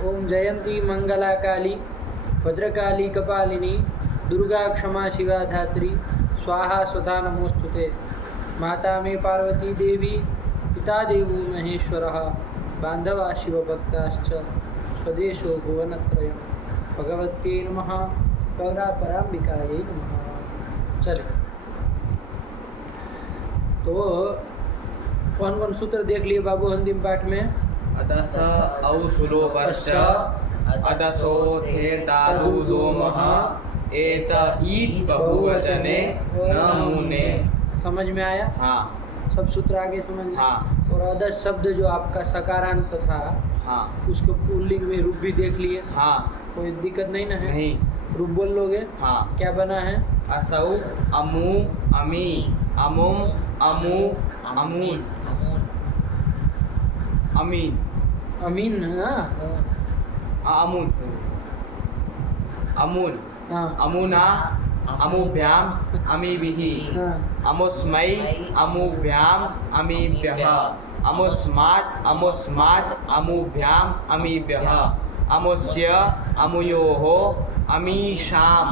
ओम जयंती मंगला काली भद्रकाली कपालिनी दुर्गा क्षमा शिवा धात्री स्वाहा स्वधा नमोस्तुते। माता में पार्वती देवी पिता देवो महेश्वरः बांधवा शिवभक्ताश्च स्वदेशो भुवनत्रयम्। भगवत्यै नमः पराम्बिकायै नमः। चले तो कौन कौन सूत्र देख लिए बाबू अंतिम पाठ में? अदस औसुलोपश्च अदसो थेतादुदोमः एत ईद बहुवचने न मुने। समझ में आया? हाँ। सब सूत्र आगे समझ में? हाँ। और अदस शब्द जो आपका सकारांत था, हाँ, उसको पुल्लिंग में रूप भी देख लिए। हाँ, कोई दिक्कत नहीं ना है? नहीं। रूप बोल लोगे? हाँ। क्या बना है? असौ अमु अमी अमुम अमु अमून अमीन अमीन। हाँ अमून अमून हाँ अमुना अमुभ्याम अमीभिहि हाँ अमुस्मै अमुभ्याम अमीभ्यः अमुस्मात् अमुस्मात् अमुभ्याम अमीभ्यः अमुस्य अमुयोः अमीषाम्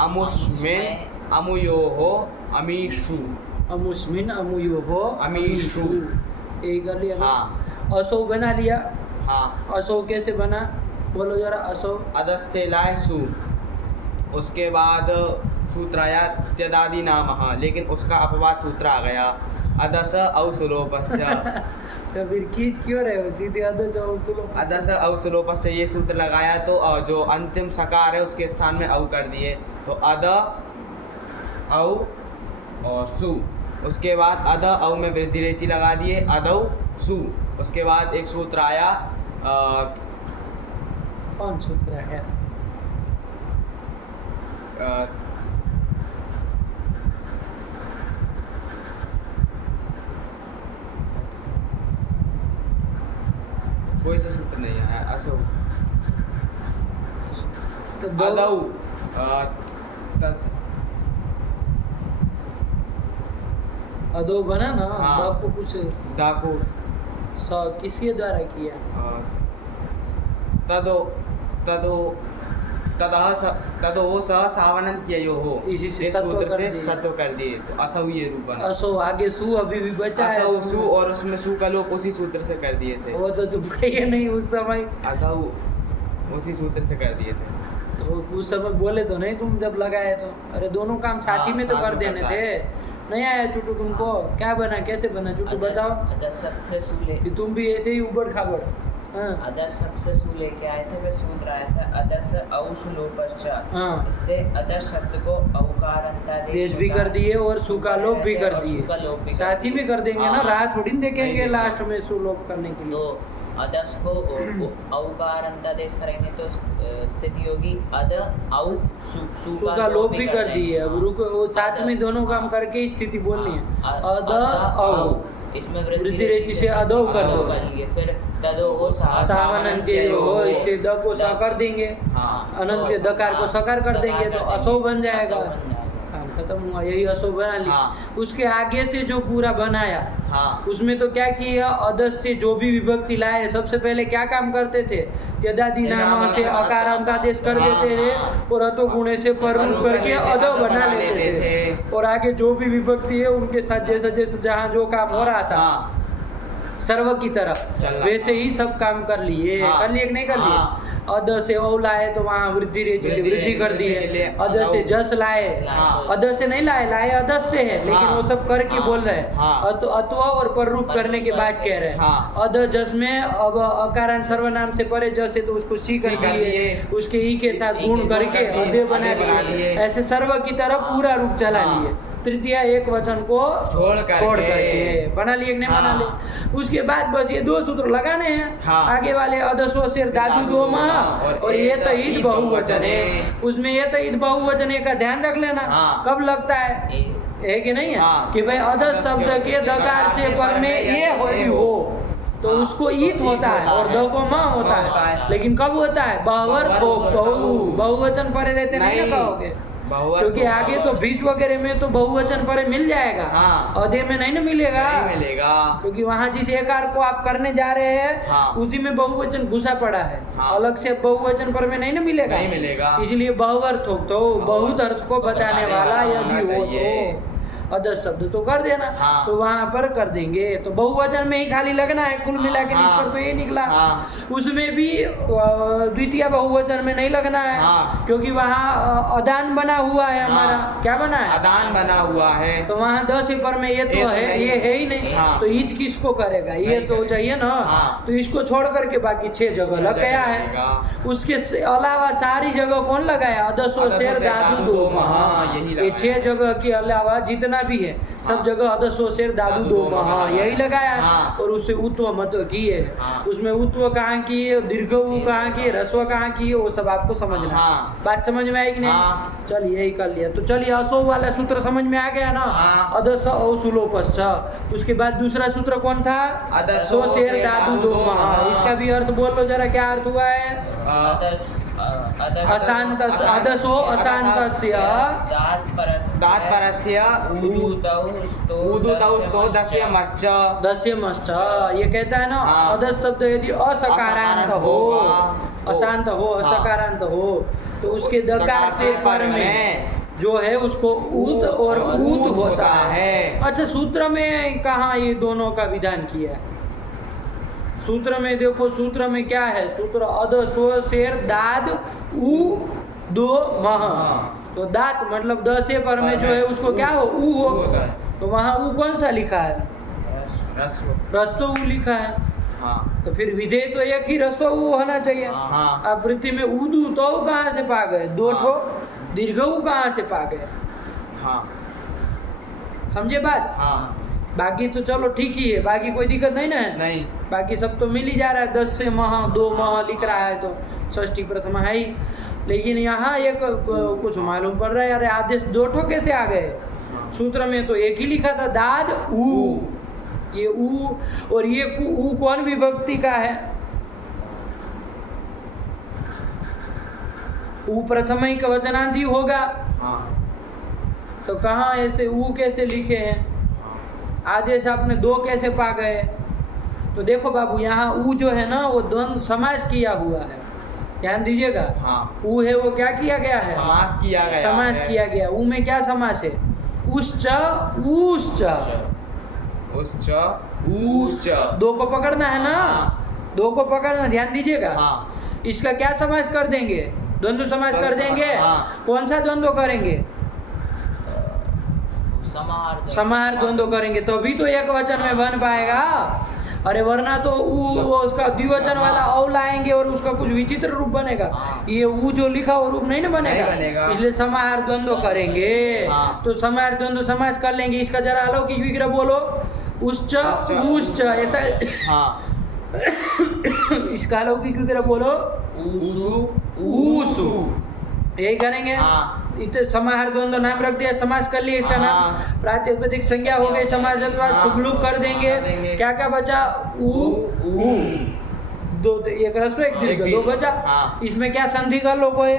अमुस्मिन् अमुयोः अमीषु अमुस्मिन अमुयोहो अमीषु। यही कर लिया ना? हाँ। असो बना लिया। हाँ। असो कैसे बना बोलो जरा। असो अदस से लाए सु, उसके बाद सूत्र आया त्यदादि नामः, लेकिन उसका अपवाद सूत्र आ गया अदस औसुलोपश्च। तो फिर खींच क्यों रहे हो? सीधे अदस औसुलो। अदस औसुलोपश्च ये सूत्र लगाया तो जो अंतिम सकार है उसके स्थान में औ कर दिए, तो अद औ और सु। उसके बाद अद औ में वृद्धि रेची लगा दिए, अदौ सु। उसके बाद एक सूत्र आया कौन सूत्र है? कोई सा सूत्र नहीं है। असो तो अदौ अदो बना ना? हाँ। आपको कुछ दाको किसके द्वारा किया? तदो तदो तदह तदो स सावनन्त्ययोः, इसी से इस सत्व सूत्र कर से दिए। सत्व कर दिए, तो असौ ये रूप बना। असो आगे सु अभी भी बचा है। असौ सु और उसमें सु का लोप उसी सूत्र से कर दिए थे। वो तो तुम कहिए नहीं उस समय। अदौ उसी सूत्र से कर दिए थे। तो उस समय बोले तो नहीं तुम जब लगाए तो? अरे दोनों काम साथी में तो साथ कर में देने करता थे। नहीं आया चुटू तुमको? क्या बना, कैसे बना चुटू बताओ? अदस सबसे सूले कि तुम भी ऐसे ही उबड़ खाबड़। हाँ अदस सबसे सूले के आए थे, वे सूत्र आया था अदस औसुलोपश्च। हाँ। इससे अदस शब्द को औकारांतादेश देश भी कर दिए और सुकालोप भी कर दिए। साथी में कर देंगे ना, हाँ। राह थोड़ी न देखेंगे नहीं लास्ट में सुलोप करने के तो लिए। अदस को औकारांतादेश करेंगे तो स्थिति होगी अद औ सुका लोप भी कर दिए। अब रुको, वो साथ में दोनों काम करके स्थिति बोलनी है। अद औ इसमें वृद्धि रेची से अदौ कर दो। लिए फिर तदो वो सावनन्त्ययोः, इससे द को स कर देंगे, हाँ। अनंत दकार को सकार कर देंगे तो असो बन जाएगा। असो बन जाएगा। काम खत्म हुआ। यही असो बना लिया। हाँ। उसके आगे से जो पूरा बनाया, हाँ। उसमें तो क्या किया? अदस से जो भी विभक्ति लाए, सबसे पहले क्या काम करते थे? त्यदादि नाम से अकारांतादेश कर देते थे और अतो गुणे से पररूप करके अद बना लेते थे। और आगे जो भी विभक्ति है उनके साथ जैसा जैसा जहाँ जो काम हो रहा था हाँ। सर्व की तरफ, चलना। वैसे ही सब काम कर लिए। हाँ। कर लिए कि नहीं कर लिए? हाँ। अद से औ लाए तो वहाँ वृद्धि रेची से वृद्धि कर दी है। अद से जस लाए, हाँ। अद से नहीं लाए अदस से है, लेकिन हाँ। वो सब करके हाँ। बोल रहे हैं। हाँ। अत्वा और पररूप करने के बाद कह रहे हैं। हाँ। अद जस में अब अकारण सर्वनाम से परे जस है तो उसको सी कर सी कर दिए, दिए। उसके ई के साथ गुण गुण करके कर दिए, अदे बना अदे बना दिए। दिए। ऐसे सर्व की तरफ पूरा रूप चला हाँ। लिए। तृतीय एक वचन को छोड़ करके बना लिए कि नहीं बना हाँ। लिए? उसके बाद बस ये दो सूत्र लगाने हैं। हाँ। आगे वाले अदसो सिर दादू दो माँ और ये तो ईद बहुवचन है। उसमें ये तो ईद बहुवचन है का ध्यान रख लेना। हाँ। कब लगता है? है कि नहीं है? हाँ। कि भाई अदस शब्द के दकार से पर में ये हो तो उसको ईत होता है और द को माँ होता है। लेकिन कब होता है? बावर ठोक तो बहुवचन परे रहते नहीं ना कहोगे। बहुवचन क्योंकि तो आगे तो 20 वगैरह में तो बहुवचन पर मिल जाएगा, हाँ। अधे में नहीं ना मिलेगा, नहीं मिलेगा। क्योंकि वहाँ जिस एकार को आप करने जा रहे हैं हाँ। उसी में बहुवचन घुसा पड़ा है, हाँ। अलग से बहुवचन पर में नहीं ना मिलेगा, नहीं मिलेगा। इसलिए बहुअर्थ हो तो बहुत अर्थ को बताने वाला होना यदि हो चाहिए। तो अदर शब्द तो कर देना, हाँ। तो वहाँ पर कर देंगे, तो बहुवचन में ही खाली लगना है, कुल मिला के हाँ। निष्कर्ष तो ये निकला। हाँ। उसमें भी द्वितीय बहुवचन में नहीं लगना है, हाँ। क्योंकि वहाँ अदान बना हुआ है हमारा, हाँ। क्या बना है, अदान बना हुआ है, तो वहाँ 10 पर में ये तो ये तो है, नहीं। ये है ही नहीं, हाँ। तो ईद किसको करेगा, ये नहीं तो करेगा। चाहिए ना, हाँ। तो इसको छोड़ करके बाकी 6 जगह लग गया है। लगेगा। उसके अलावा सारी जगह कौन लगाया, अदसो अदसो शेर शेर दादू दादू दो दो महा, महा, यही ये लगाया। 6 जगह के अलावा जितना भी है सब हाँ। जगह अदसो शेर दादू दो महा यही लगाया है। हाँ। और उससे उत्व मत्व की है, हाँ। उसमें उत्व कहाँ की है, दीर्घ उ कहाँ की है, ह्रस्व कहाँ की है, वो सब आपको समझना है। हाँ। बात समझ में आई कि नहीं? हाँ। चलिए यही कर लिया, तो चलिए असो वाला सूत्र समझ में आ गया ना, हाँ। अदस औ सुलोपश्च। उसके बाद दूसरा सूत्र कौन था, अदसो सो शेर शेर दादू दादू दो दो महा। महा। इसका भी अर्थ बोल लो जरा, क्या अर्थ हुआ है, अशांत अदसो अशांतस्य दात परस्य ऊदुतौ स्तो दस्यमश्च। दस्यमश्च, ये कहता है ना, हाँ। अदस शब्द यदि असकारांत हो, तो- अशांत हो, हाँ। असकारांत हो, तो उसके दकार से पर में जो है उसको ऊत और ऊत होता है। अच्छा, सूत्र में कहाँ ये दोनों का विधान किया है, सूत्र में देखो, सूत्र में क्या है, सूत्र अद स्व शेर दाद उ दो मह, तो दात मतलब 10 पर में जो है उसको क्या हो, ऊ हो, होता है। तो वहाँ ऊ कौन सा लिखा है, रस्तो ऊ लिखा है, हाँ। तो फिर विधेय तो एक ही रस्तो ऊ होना चाहिए। हाँ। अब वृत्ति में ऊदू तो कहाँ से पा गए, 2 ठो दीर्घ ऊ कहाँ से पा गए, हाँ। समझे बात? हाँ। बाकी तो चलो ठीक ही है, बाकी कोई दिक्कत नहीं ना है, नहीं। बाकी सब तो मिल ही जा रहा है, 10 से महा 2 महा लिख रहा है तो षष्ठी प्रथमा है ही, लेकिन यहाँ एक कुछ मालूम पड़ रहा है, अरे आदेश 2 ठो कैसे आ गए, सूत्र में तो एक ही लिखा था दाद ऊ, ये ऊ और ये ऊ कौन विभक्ति का है, ऊ प्रथम का वचनांत ही होगा, हाँ। तो कहाँ ऐसे ऊ कैसे लिखे हैं, आदेश आपने 2 कैसे पा गए, तो देखो बाबू यहाँ ऊ जो है ना वो द्वंद्व समास किया हुआ है, ध्यान दीजिएगा, हाँ। ऊ है वो क्या किया गया है, समास किया गया समास है। किया गया, ऊ में क्या समास है, उश्च ऊश्च, उच्च ऊच्च। 2 को पकड़ना है ना, हाँ। 2 को पकड़ना, ध्यान दीजिएगा, हाँ। इसका क्या समास कर देंगे, द्वंद्व समास कर द्वंद्व देंगे, हाँ। कौन सा द्वंद्व करेंगे, समाहार द्वंद्व करेंगे, तो भी तो एक वचन में बन पाएगा, अरे वरना तो वो उसका द्विवचन वाला औ लाएंगे और उसका कुछ विचित्र रूप बनेगा, ये ऊ जो लिखा वो रूप नहीं ना बनेगा, नहीं बनेगा। इसलिए समाहार द्वंद्व करेंगे, हाँ। तो समाहार द्वंद्व समास कर लेंगे, इसका जरा अलौकिक विग्रह बोलो, उश्च ऊश्च, ऐसा हाँ। इसका अलौकिक विग्रह बोलो, ऊसु, यही करेंगे, हाँ। इतने समाहार द्वंद्व नाम रख दिया, समास कर लिया, इसका हाँ। नाम प्रातिपदिक संज्ञा हो गई, समास अथवा हाँ। शुभ लुक कर देंगे, देंगे। क्या क्या बचा, ऊ ऊ, 2 एक ह्रस्व एक दीर्घ, 2 बचा, हाँ। इसमें क्या संधि कर लो, कोई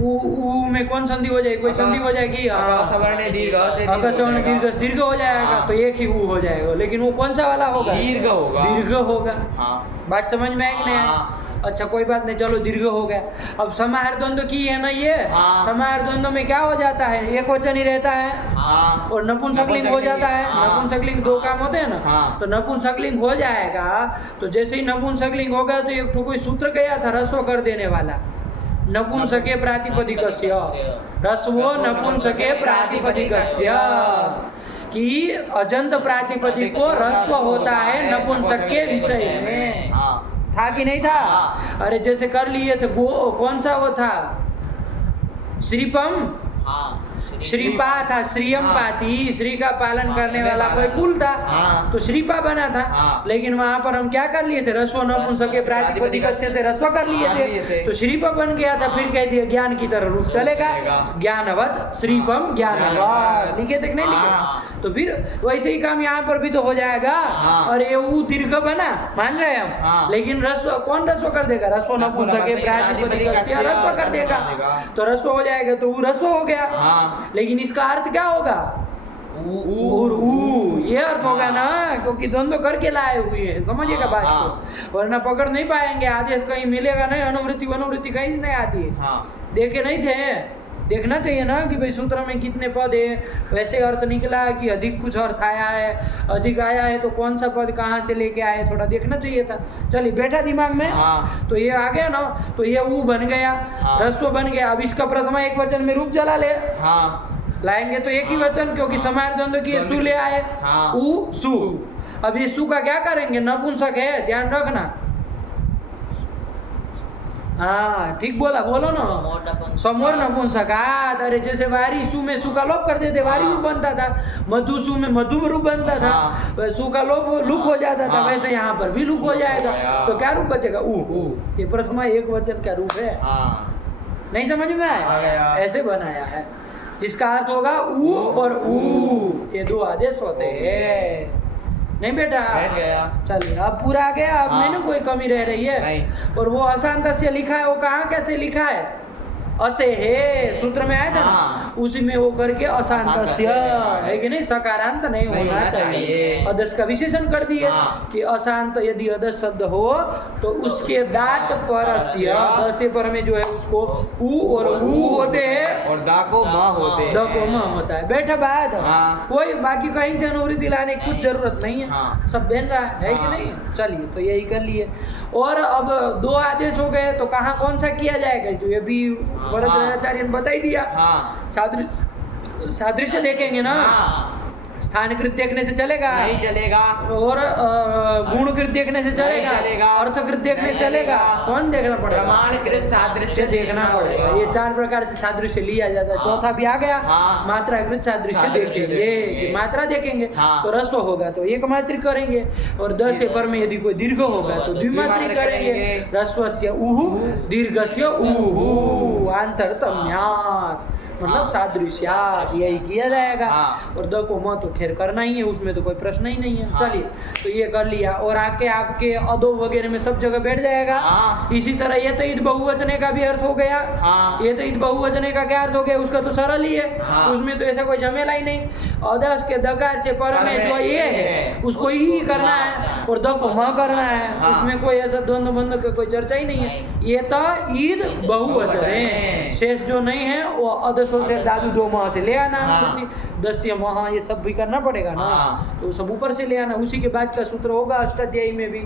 ऊ में कौन संधि हो जाएगी, कोई संधि हो जाएगी, सवर्ण दीर्घ से अगर सवर्ण दीर्घ दीर्घ हो जाएगा हाँ। तो एक ही ऊ हो जाएगा, लेकिन वो कौन सा वाला होगा, दीर्घ होगा। दीर्घ होगा, हाँ। बात समझ में आई कि नहीं? हाँ। अच्छा कोई बात नहीं, चलो दीर्घ हो गया। अब समाहार द्वंद्व की है ना ये, हाँ। समाहार द्वंद्व में क्या हो जाता है, एक वचन ही रहता है हाँ। और नपुंसकलिंग हो जाता है। हाँ। नपुंसकलिंग 2 काम होते हैं ना, हाँ। तो नपुंसकलिंग हो जाएगा, तो जैसे ही नपुंसकलिंग होगा तो एक कोई सूत्र गया था ह्रस्व कर देने वाला, नपुंसके प्रातिपदिकस्य, ह्रस्वो नपुंसके प्रातिपदिकस्य, कि अजंत प्रातिपदिक को ह्रस्व होता है नपुंसक के विषय में, हाँ। था कि नहीं था? हाँ। अरे जैसे कर लिए थे, कौन सा वो था, श्रीपम, हाँ। श्रीपा था, श्रीयम हाँ। पाती, श्री का पालन करने हाँ, वाला कोई था। कुल था, हाँ। तो श्रीपा बना था। हाँ। लेकिन वहां पर हम क्या कर लिए थे, रस्व नपुंसक प्रातिपदिक से रस्व कर लिए हाँ, लिए थे, थे। तो श्रीपा बन गया था। फिर कह दिया ज्ञान की तरह रूप चलेगा, ज्ञानवत श्रीपम ज्ञानवत, लिखे थे कि नहीं हाँ। लिखे? तो फिर वैसे ही काम यहाँ पर भी तो हो जाएगा। हाँ। और ये ऊ दीर्घ बना, मान रहे हम। हाँ। लेकिन रस्व कौन रस्व कर देगा, रस्व नपुंसक प्रातिपदिक से रस्व कर देगा, तो रस्व हो जाएगा, तो ऊ रस्व हो गया। हाँ। लेकिन इसका अर्थ क्या होगा, और ऊ, ये अर्थ होगा ना, क्योंकि द्वंद्व करके लाए हुए हैं, समझिएगा बात को, वरना पकड़ नहीं पाएंगे, आदेश कहीं मिलेगा नहीं, अनुवृत्ति वनुवृत्ति कहीं नहीं आती है। हाँ। देखे नहीं थे, देखना चाहिए ना कि भाई सूत्र में कितने पद है, वैसे अर्थ निकला कि अधिक कुछ अर्थ आया है, अधिक आया है तो कौन सा पद कहाँ से लेके आए, थोड़ा देखना चाहिए था। चलिए बैठा दिमाग में। हाँ। तो ये आ गया ना, तो ये ऊ बन गया, हाँ। रस्व बन गया। अब इसका प्रथमा एक वचन में रूप चला ले, हाँ। लाएंगे तो एक ही वचन, क्योंकि समार द्वंद्व की सु ले आए, हाँ। ऊ सु। अब ये सु का क्या करेंगे, नपुंसक है, ध्यान रखना। हाँ ठीक बोला, बोलो ना, समोर नपुंसकात। अरे जैसे वारी सु में सु का लोप कर देते, वारी रूप बनता था, मधु सु में मधु रूप बनता था, हाँ। सु का लोप लुक हो जाता था, हाँ। वैसे यहाँ पर भी लुक हो जाएगा। तो क्या रूप बचेगा, ऊ। ऊ। ये प्रथमा एक वचन का रूप है, हाँ। नहीं समझ में आ गया। आया, ऐसे बनाया है, जिसका अर्थ होगा ऊ और ऊ, ये दो आदेश होते हैं। नहीं बेटा, बैठ गया। चलिए अब पूरा आ गया, अब हाँ। नहीं ना कोई कमी रह रही है। नहीं। और वो अशांत से लिखा है, वो कहाँ कैसे लिखा है, असे है, सूत्र में आया था ना, हाँ। उसी में वो करके अशांत अशांतस्य है कि नहीं, सकारांत नहीं होना चाहिए। अदस का विशेषण कर दिया हाँ। कि अशांत यदि अदस शब्द हो तो उसके दांत परस्य, दसे पर में जो है उसको ऊ और ऊ होते हैं, और दा को माँ होते हैं। द को म होता है। बैठा बात, हाँ। कोई बाकी कहीं से अनुवृत्ति लाने की कुछ जरूरत नहीं है, हाँ। सब बन रहा है कि हाँ। नहीं। चलिए तो यही कर लिए। और अब दो आदेश हो गए, तो कहाँ कौन सा किया जाएगा, जो ये भी वरदाचार्य ने बता ही दिया। हाँ। सादृश्य देखेंगे ना, हाँ। स्थानकृत देखने से चलेगा, नहीं चलेगा। और गुणकृत देखने से चलेगा, नहीं चलेगा। अर्थकृत देखने से नहीं चलेगा, चलेगा। कौन देखना पड़ेगा, प्रमाणकृत सादृश्य देखना पड़ेगा। ये चार प्रकार से सादृश्य लिया जाता है। हाँ। चौथा भी आ गया, हाँ। मात्राकृत सादृश्य सादृश्य देखेंगे, देखेंगे। कि मात्रा देखेंगे, हाँ। तो रस्व होगा तो एक मात्रिक करेंगे, और दस से पर में यदि कोई दीर्घ होगा तो द्विमात्रिक करेंगे। रस्वस्य उहु, दीर्घस्य उहु, आंतरतम्यात्, मतलब सादृश्यात, यही किया जाएगा। हाँ। और द को म तो खैर करना ही है, उसमें तो कोई प्रश्न ही नहीं है। हाँ। चलिए तो ये कर लिया, और आके आपके अदो वगैरह में सब जगह बैठ जाएगा। हाँ। इसी तरह ये तो ईद बहुवचने का भी अर्थ हो गया। हाँ। ये तो ईद बहुवचने का क्या अर्थ हो गया, उसका तो सरल ही है। हाँ। उसमें तो ऐसा कोई झमेला ही नहीं। अदस के दकार से पर में जो ये है उसको ही करना है, और द को म करना है। हाँ। उसमें कोई ऐसा द्वंद्व बंधु का कोई चर्चा ही नहीं है। ये तो ईद बहुवचन है। शेष जो नहीं है वो अदसों से दादू दो माह से ले आना, हाँ। दस्य महा ये सब भी करना पड़ेगा ना। हाँ। तो सब ऊपर से ले आना। उसी के बाद का सूत्र होगा अष्टाध्यायी में भी,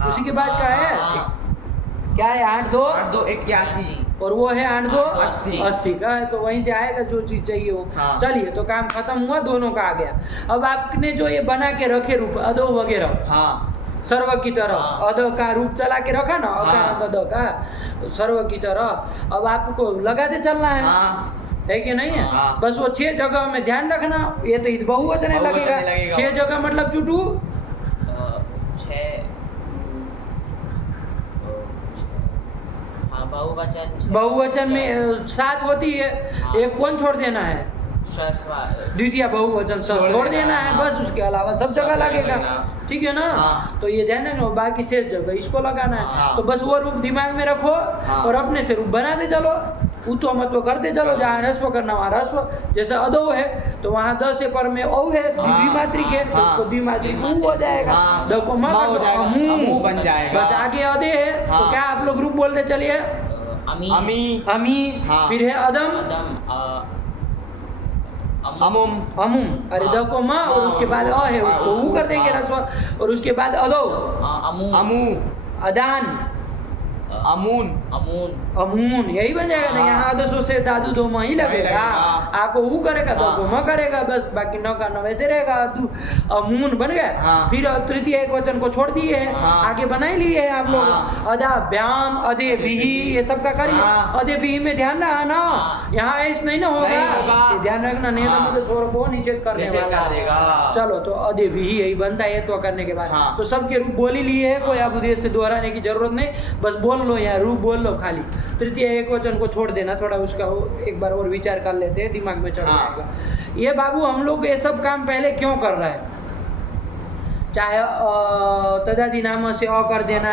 हाँ। उसी के बाद का है। हाँ। क्या है, 8 2 8 2 81। और वो है 8 2 80। 80 का है, तो वहीं से आएगा जो चीज चाहिए हो। हाँ। चलिए तो काम खत्म हुआ, दोनों का आ गया। अब आपने जो ये बना के रखे रूप अदो वगैरह, हाँ। सर्व की तरह हाँ। अद का रूप चला के रखा ना, हाँ। अकार अद का सर्व की तरह। अब आपको लगाते चलना है, हाँ। है कि नहीं है। हाँ। बस वो 6 जगह में ध्यान रखना, ये तो बहुवचन लगेगा। लगेगा। 6 जगह मतलब चुटू 6, हाँ बहुवचन बहुवचन में 7 होती है, हाँ। एक कौन छोड़ देना है, द्वितीय बहुवचन छोड़ देना है, बस उसके अलावा सब जगह लगेगा। ठीक है ना। हाँ। तो ये ध्यान है ना, बाकी शेष जगह इसको लगाना है। हाँ। तो बस वो रूप दिमाग में रखो, हाँ। और अपने से रूप बनाते चलो, उतो मत्व करते चलो। जहाँ रस्व करना वहाँ रस्व, जैसे अदो है तो वहाँ द से पर में औ है, द्विमात्रिक है तो हाँ। उसको द्विमात्रिक ऊ हो जाएगा। हाँ। द को म म कर हो दो, जाएगा, अमू। अमू बन जाएगा। बस आगे अदे है तो हाँ। क्या आप लोग रूप बोलते चलिए, अमी अमी। अमी। हाँ। फिर है अदम, अमुम। अमुम। अरे द को म, और उसके बाद अ है उसको ऊ कर देंगे रस्व, और उसके बाद अदो, अमू अमू। अदान, अमून अमून अमून यही बन जाएगा ना। हाँ। यहाँ आदसों से दादू दो ही लगेगा, लगेगा। आपको वो करेगा तो हाँ। आपको म करेगा, बस बाकी न का न वैसे रहेगा। अमून बन गया। हाँ। फिर तृतीय एक वचन को छोड़ दिए है, हाँ। आगे बना ही लिए है आप लोग। हाँ। अदा व्याम अदे बिही ये सब का करिए। हाँ। अदे बिही में ध्यान रहा ना, हाँ। यहाँ ऐस नहीं ना होगा, नहीं होगा। ये ध्यान रखना। नहीं हाँ। मुझे स्वर को निषेध करने निषेध वाला कर देगा। चलो तो अदे बिही यही बनता है तो करने के बाद। हाँ। तो सबके रूप बोल ही लिए है, कोई आप उद्देश्य से दोहराने की जरूरत नहीं, बस बोल लो यहाँ रूप बोल लो खाली। तृतीय एक वचन को छोड़ देना, थोड़ा उसका एक बार और विचार कर लेते हैं, दिमाग में चढ़ हाँ। जाएगा। ये बाबू हम लोग ये सब काम पहले क्यों कर रहे हैं? चाहे तदादि नाम से अ कर देना,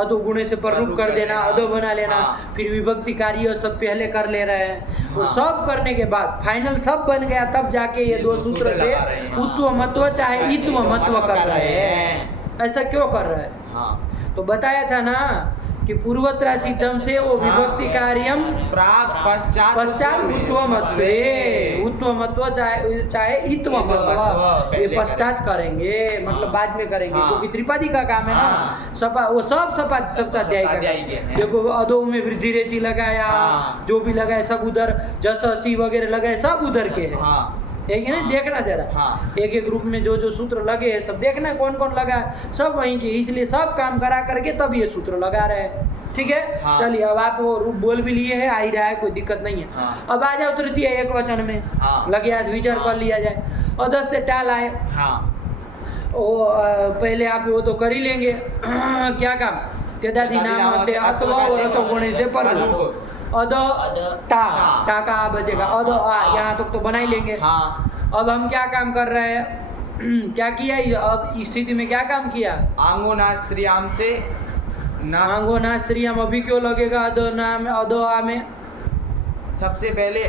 अदो गुणे से पररूप कर देना, अदो बना लेना, हाँ। फिर विभक्ति कार्य सब पहले कर ले रहे हैं। वो हाँ। सब करने के बाद फाइनल सब बन गया, तब जाके ये दो सूत्र से लगा रहे हैं। उत्व महत्व चाहे इत्व महत्व कर रहे हैं। ऐसा क्यों कर रहे हैं? हाँ। तो बताया था ना कि पूर्वत्र सिद्धम से वो विभक्ति कार्यम प्राग पश्चात उत्व महत्व चाहे इत्व महत्व ये पश्चात करेंगे, मतलब बाद में करेंगे, हाँ। क्योंकि त्रिपादी का काम है ना। हाँ। सपा वो सब सप्ताध्यायी का सप्ताध्यायी के काम। हैं। देखो अदो में वृद्धि रेचि लगाया, हाँ। जो भी लगाए सब उधर, जस सी वगैरह लगाए सब उधर के हैं। हाँ। एक है ना, देखना जरा हाँ। एक एक ग्रुप में जो जो सूत्र लगे हैं सब देखना कौन कौन लगा है, सब वहीं के, इसलिए सब काम करा करके तब ये सूत्र लगा रहे हैं। ठीक है। हाँ। चलिए अब आप वो रूप बोल भी लिए है, आ ही रहा है, कोई दिक्कत नहीं है। हाँ। अब आ जाओ तृतीय एक वचन में। हाँ। लगे आज विचार कर लिया जाए। और 10 से टाल आए, हाँ। वो पहले आप वो तो कर ही लेंगे क्या काम? तेदादि नाम से अथवा और अतो गुणे से पर अद टा टा का आ बचेगा, अद आ यहाँ तक तो बना ही लेंगे। हाँ। अब हम क्या काम कर रहे हैं? क्या किया अब इस स्थिति में? क्या काम किया? आंगोना स्त्रियाम से आंगो ना स्त्रियम अभी क्यों लगेगा? अदो नाम अदो आ में सबसे पहले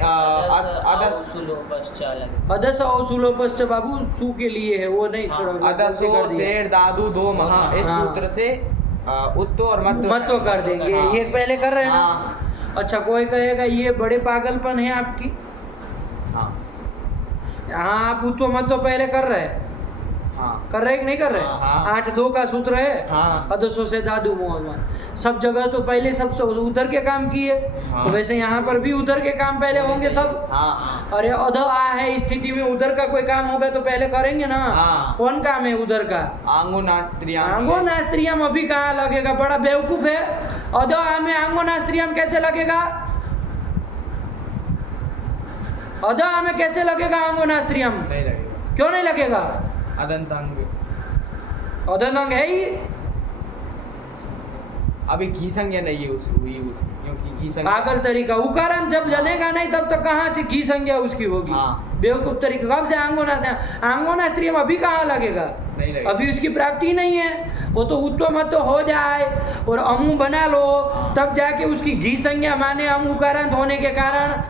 अदस और सुलोपश्च बाबू सु के लिए है, वो नहीं हाँ। थोड़ा अदसो कर दिया। शेर दादू दो महा इस हाँ। सूत्र से उत्तो और मत्व कर देंगे। हाँ। ये पहले कर रहे हैं ना। हाँ। अच्छा कोई कहेगा ये बड़े पागलपन है आपकी, हाँ। हाँ आप उत्व मत्व पहले कर रहे हैं, हाँ। कर रहे कि नहीं कर रहे? हाँ। 8-2 का सूत्र है। हाँ। अदसों से दादू मोहम्मद सब जगह तो पहले सब उधर के काम किए। हाँ। तो वैसे यहाँ पर भी उधर के काम पहले होंगे सब। हाँ। अरे अध आ है स्थिति में, उधर का कोई काम होगा तो पहले करेंगे ना। हाँ। कौन काम है उधर का? आंगोना स्त्रियाम आंगो नास्त्रियम अभी कहाँ लगेगा? बड़ा बेवकूफ है। अध आ में आंगो नास्त्रियम कैसे लगेगा? अध आ में कैसे लगेगा आंगो नास्त्रियम? नहीं लगेगा। क्यों नहीं लगेगा? अदंतांग अदनंग है ही। अभी घी संज्ञा नहीं है हुई उसकी, क्योंकि घी संज्ञा पागल तरीका, उकारण जब जनेगा नहीं तब तक कहाँ से घी संज्ञा उसकी होगी? हाँ। बेवकूफ तरीका। कब से आंगोना स्त्रियम अभी कहाँ लगेगा? नहीं लगेगा। अभी उसकी प्राप्ति नहीं है। वो तो उत्व मत हो जाए और अमु बना लो, तब जाके उसकी घी संज्ञा माने अमु कारण होने के कारण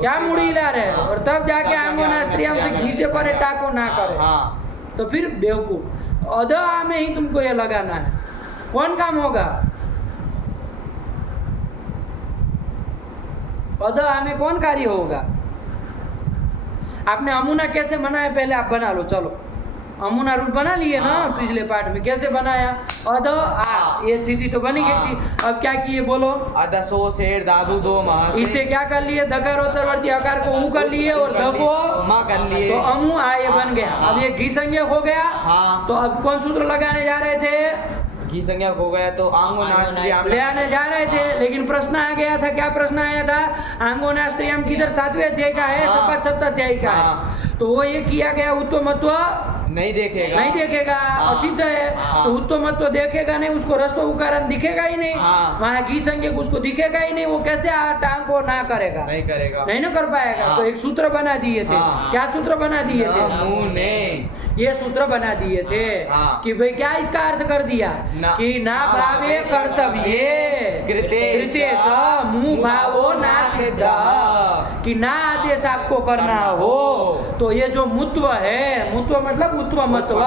क्या मुड़ी ला रहे हैं, और तब जाके आंगोना स्त्रियम से घी से परे टाको ना करे। हाँ। तो फिर बेवकूफ। अदा में ही तुमको ये लगाना है। कौन काम होगा? अदा में कौन कार्य होगा? आपने अमुना कैसे बनाया पहले आप बना लो। चलो अमुना रूप बना लिए ना पिछले पार्ट में। कैसे बनाया? अद आ, ये स्थिति तो बनी गई थी। अब क्या किए बोलो? अदसो शेर दादू दो महा से इससे क्या कर लिए? दकार उत्तरवर्ती आकार को ऊ कर लिए और ध को मा कर लिए। तो अमु आ ये बन गया। हाँ। अब ये घी संज्ञक हो गया। हाँ। तो अब कौन सूत्र लगाने जा रहे थे? घी संज्ञा हो गया तो आंगोना स्त्रियाम ले आने जा रहे थे, लेकिन प्रश्न आ गया था। क्या प्रश्न आया था? आंगोना स्त्रियम किधर 7वें अध्याय का है, हाँ। सपा 7 अध्याय का है। हाँ। तो वो ये किया गया उत्व मत्व नहीं देखेगा। नहीं देखेगा, हाँ। असिद्ध है। हाँ। तो उत्व मत्व देखेगा नहीं, उसको रस्व उकारण दिखेगा ही नहीं। हाँ। वहाँ घी संज्ञक उसको दिखेगा ही नहीं। वो कैसे टांग को ना करेगा? नहीं करेगा। नहीं ना कर पाएगा। हाँ। तो एक सूत्र बना दिए थे। हाँ। क्या सूत्र बना दिए थे? मुने ये सूत्र बना दिए थे। हाँ। कि भाई क्या इसका अर्थ कर दिया? ना- कि ना भावे कर्तव्ये कृते च मुँह भावो ना सिद्ध। कि ना आदेश आपको करना हो तो ये जो मुत्व है, मुत्व मतलब उत्व मत्व,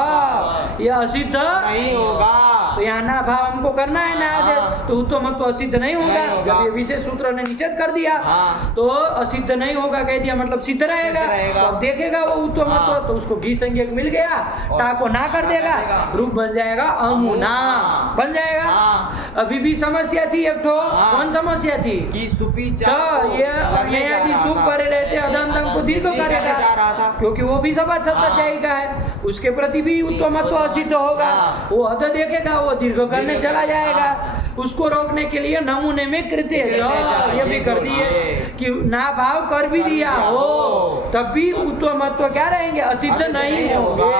ये असिद्ध नहीं होगा। तो यहाँ ना भाव हमको करना है ना आदेश, हाँ। तो उत्तमत्व असिद्ध नहीं होगा। नहीं होगा। जब ये विशेष सूत्र ने निषेध कर दिया हाँ। तो असिद्ध नहीं होगा कह दिया, मतलब सिद्ध रहेगा। सिद्ध रहेगा। तो अब देखेगा वो उत्तमत्व, हाँ। तो उसको घी संज्ञक मिल गया, और टा को ना कर ना देगा, कर देगा। रूप बन जाएगा अमुना, हाँ। बन जाएगा। हाँ। अभी भी समस्या थी एक ठो, हाँ। कौन समस्या थी कि सुपी तो ये यदि सुप परे रहते अदंतम को दीर्घ करेगा, जा रहा था क्योंकि वो भी सपा सप्ताध्यायी का है, उसके प्रति भी उत्तमत्व असिद्ध होगा। हाँ। वो अध देखेगा, वो दीर्घ करने दीर्घ चला कर- जाएगा। हाँ। उसको रोकने के लिए नमूने में कृत्य ये भी कर दिए कि ना भाव कर भी दिया हो तब भी उत्तमत्व क्या रहेंगे, असिद्ध नहीं होंगे।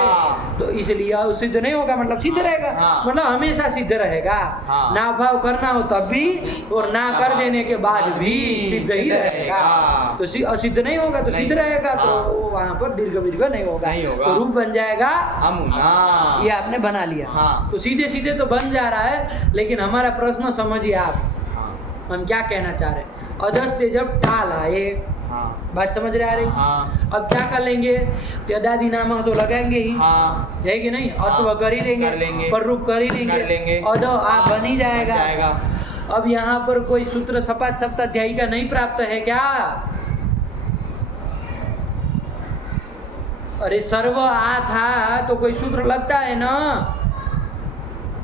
तो इसलिए असिद्ध नहीं होगा मतलब सिद्ध रहेगा, हाँ। मतलब हमेशा सिद्ध रहेगा। हाँ। ना भाव करना हो तब भी और ना कर देने के बाद भी सिद्ध ही रहेगा। तो असिद्ध नहीं होगा तो सिद्ध नहीं। रहेगा, तो हाँ। वहां पर दीर्घ विर्घ नहीं होगा, नहीं होगा। तो रूप बन जाएगा अमुना। ये आपने बना लिया। हाँ। तो सीधे सीधे तो बन जा रहा है, लेकिन हमारा प्रश्न समझिए आप, हाँ। हम क्या कहना चाह रहे हैं। अदस से जब टाल आए, हाँ। बात समझ रहे आ रही। हाँ। अब क्या कर लेंगे, त्यदादि नामक तो लगाएंगे ही, हाँ। है कि नहीं, अत्व हाँ। कर ही लेंगे, कर लेंगे। पर रूप कर ही लेंगे, कर लेंगे। अद आ बन ही बन जाएगा। जाएगा। अब यहाँ पर कोई सूत्र सपाट सप्ताध्यायी का नहीं प्राप्त है क्या? अरे सर्व आ था तो कोई सूत्र लगता है ना,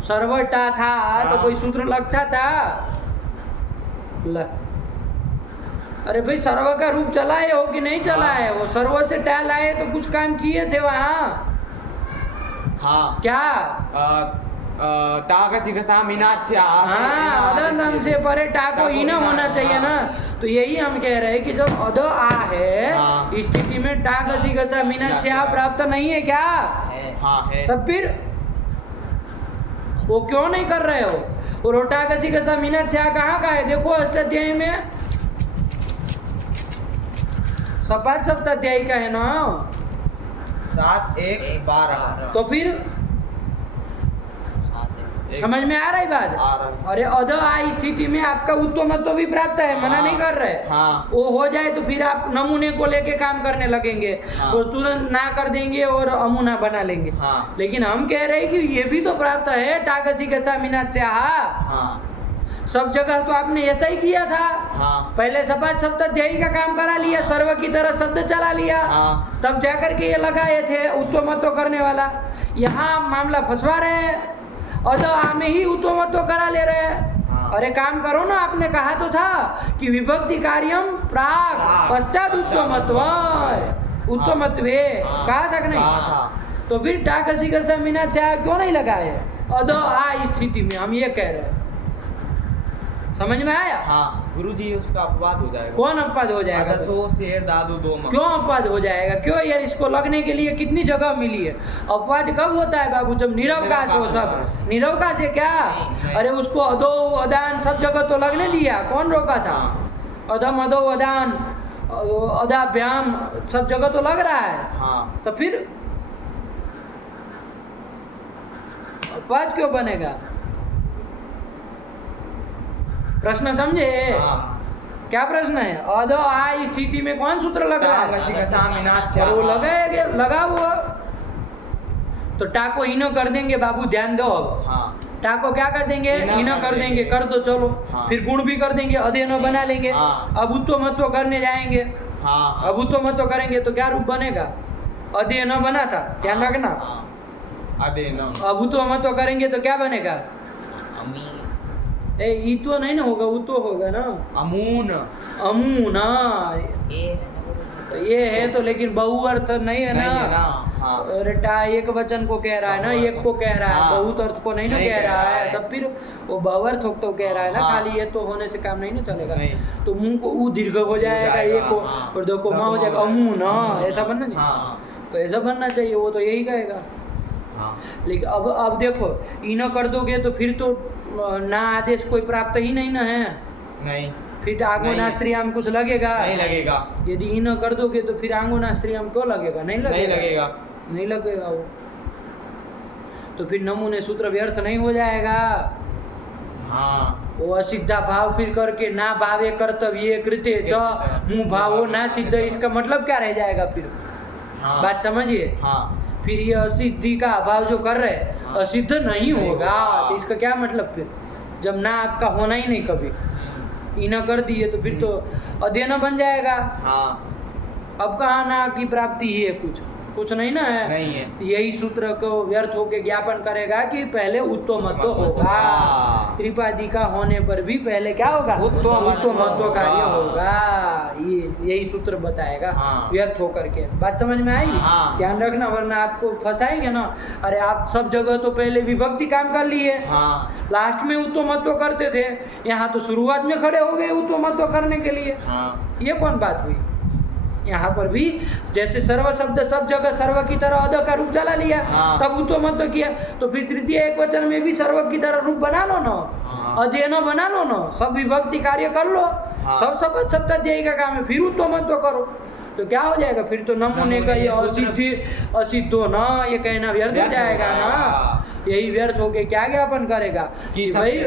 सर्वटा था तो कोई सूत्र लगता था। अरे भाई सर्व का रूप चलाए हो कि नहीं चलाए हो, सर्व से टा लाए तो कुछ काम किए थे वहाँ हाँ। क्या? टाकसिकसा मीनाच्या हाँ, अद नाम से परे टा को ही ना होना चाहिए ना। तो यही हम कह रहे हैं कि जब अद आ है हाँ। इस स्थिति में टा घसी घसा मीनाच्या प्राप्त नहीं है क्या? है। हाँ है। तब फिर वो क्यों नहीं कर रहे हो? और रोटा घसी घसा मीनाच्या कहाँ का है? देखो अष्टाध्यायी में सपाट सप्ताध्यायी का है ना। 7 1 12 तो फिर एक- समझ में आ रही बात? आ रहा है। अरे अध आ स्थिति में आपका उत्तमत्व भी प्राप्त है, मना हाँ। नहीं कर रहे। हाँ। वो हो जाए तो फिर आप नमूने को लेके काम करने लगेंगे हाँ। और तुरंत ना कर देंगे और अमुना बना लेंगे। हाँ। लेकिन हम कह रहे हैं कि ये भी तो प्राप्त है, टाकसी के सामिनाथ से हाँ। सब जगह तो आपने ऐसा ही किया था। हाँ। पहले सपाट सप्ताध्यायी का काम करा लिया, सर्व की तरह शब्द चला लिया, हाँ। तब जाकर के ये लगाए थे उत्तमत्व करने वाला। यहाँ मामला फंसवा रहे हैं, अद आ में ही उत्तमत्व करा ले रहे हैं। हाँ। अरे काम करो ना, आपने कहा तो था कि विभक्ति कार्यम प्राग प्राग, पश्चात उत्तमत्व उत्तमत्वे, हाँ। कहा था कि नहीं? कहा था। तो फिर टाकसी का समीना चाह क्यों नहीं लगाए अद आ स्थिति में? हम ये कह रहे हैं, समझ में आया? हाँ। गुरुजी उसका अपवाद हो जाएगा। कौन अपवाद हो जाएगा? अदसो शेर दादू दो म। क्यों अपवाद हो जाएगा? क्यों यार, इसको लगने के लिए कितनी जगह मिली है। अपवाद कब होता है बाबू? जब निरवकाश हो, तब निरवकाश है क्या? नहीं। अरे उसको अदो अदान सब जगह तो लगने दिया, कौन रोका था? हाँ। अदम अदो अदान अदाभ्याम सब जगह तो लग रहा है, हाँ। तो फिर अपवाद क्यों बनेगा? प्रश्न समझे? हाँ। क्या प्रश्न है? अद आ स्थिति में कौन सूत्र लग रहा है? टाकसिकसा मीनाच्या। और वो लगाया लगा हुआ तो टा को इनो कर देंगे बाबू, ध्यान दो। अब हाँ। टा को क्या कर देंगे? इनो कर देंगे, कर दो चलो। हाँ। फिर गुण भी कर देंगे, अधेनो बना लेंगे। हाँ। अब उत्तमत्व करने जाएंगे, हाँ। अब उत्तमत्व करेंगे तो क्या रूप बनेगा? अधेनो बना था, ध्यान रखना। अदेनम। अब उत्तमत्व करेंगे तो क्या बनेगा? अमी ए ई तो नहीं ना होगा, वो तो होगा ना अमून। अमूना। ए है ना गुरुजी? ये है तो, लेकिन बहुअर्थ नहीं है नहीं है ना। ना। हाँ। अरे टा एक वचन को कह रहा है ना, बहुअर्थ। एक को कह रहा है, हाँ। बहुत अर्थ को नहीं ना नहीं कह रहा है। है। तब फिर वो बहुअर्थ तो कह रहा है ना, हाँ। खाली ये तो होने से काम नहीं ना चलेगा। नहीं। तो मुंह को ऊ दीर्घ हो जाएगा, जाएगा, एक को हाँ। और दो को माँ हो जाएगा, अमू ना, ऐसा बनना चाहिए। हाँ। तो ऐसा बनना चाहिए, वो तो यही कहेगा। हाँ। लेकिन अब देखो, इनो कर दोगे तो फिर तो ना आदेश कोई प्राप्त ही नहीं ना है, नहीं। फिर आगो नहीं। नास्त्रियाम कुछ लगेगा? नहीं लगेगा। यदि इनो कर दोगे तो फिर आंगो नास्त्रियाम क्यों लगेगा? नहीं लगेगा। नहीं लगेगा। नहीं लगेगा वो, तो फिर नमूने सूत्र व्यर्थ नहीं हो जाएगा। हाँ। वो असिद्धा भाव फिर करके ना भावे कर्तव्य कृत्य च मुँह भावो ना सिद्ध, इसका मतलब क्या रह जाएगा फिर? हाँ। बात समझिए। हाँ। फिर ये असिद्धि का अभाव जो कर रहे हैं असिद्ध नहीं नहीं होगा। होगा। तो इसका क्या मतलब फिर, जब ना आपका होना ही नहीं कभी, इना कर दिए तो फिर तो अध्ययन बन जाएगा। हाँ अब कहाँ ना की प्राप्ति ही है, कुछ नहीं ना है। नहीं है। तो यही सूत्र को व्यर्थ होके ज्ञापन करेगा कि पहले उत्तमत्व होगा। हाँ। त्रिपादी का होने पर भी पहले क्या होगा, उत्तमत्व कार्य होगा। यही सूत्र बताएगा हाँ। व्यर्थ होकर के। बात समझ में आई? हाँ। ध्यान रखना वरना आपको फंसाएंगे ना। अरे आप सब जगह तो पहले विभक्ति काम कर लिए, हाँ लास्ट में उत्तमत्व करते थे, यहाँ तो शुरुआत में खड़े हो गए उत्तमत्व करने के लिए। हाँ ये कौन बात हुई? यहाँ पर भी जैसे सर्व शब्द सब जगह सर्व की तरह अद का रूप चला लिया, हाँ। तब उत्तमत्व किया, तो फिर तृतीय एक वचन में भी सर्व की तरह रूप बना लो ना, हाँ। अध्ययन बना लो ना, सब विभक्ति कार्य कर लो। हाँ। सब शब्द सप्ताध्यायी का काम है, फिर उत्तमत्व करो तो क्या हो जाएगा? फिर तो नमूने का ये असिद्ध हो ना, ये कहना व्यर्थ हो जाएगा ना। यही व्यर्थ होके क्या ज्ञापन करेगा कि भाई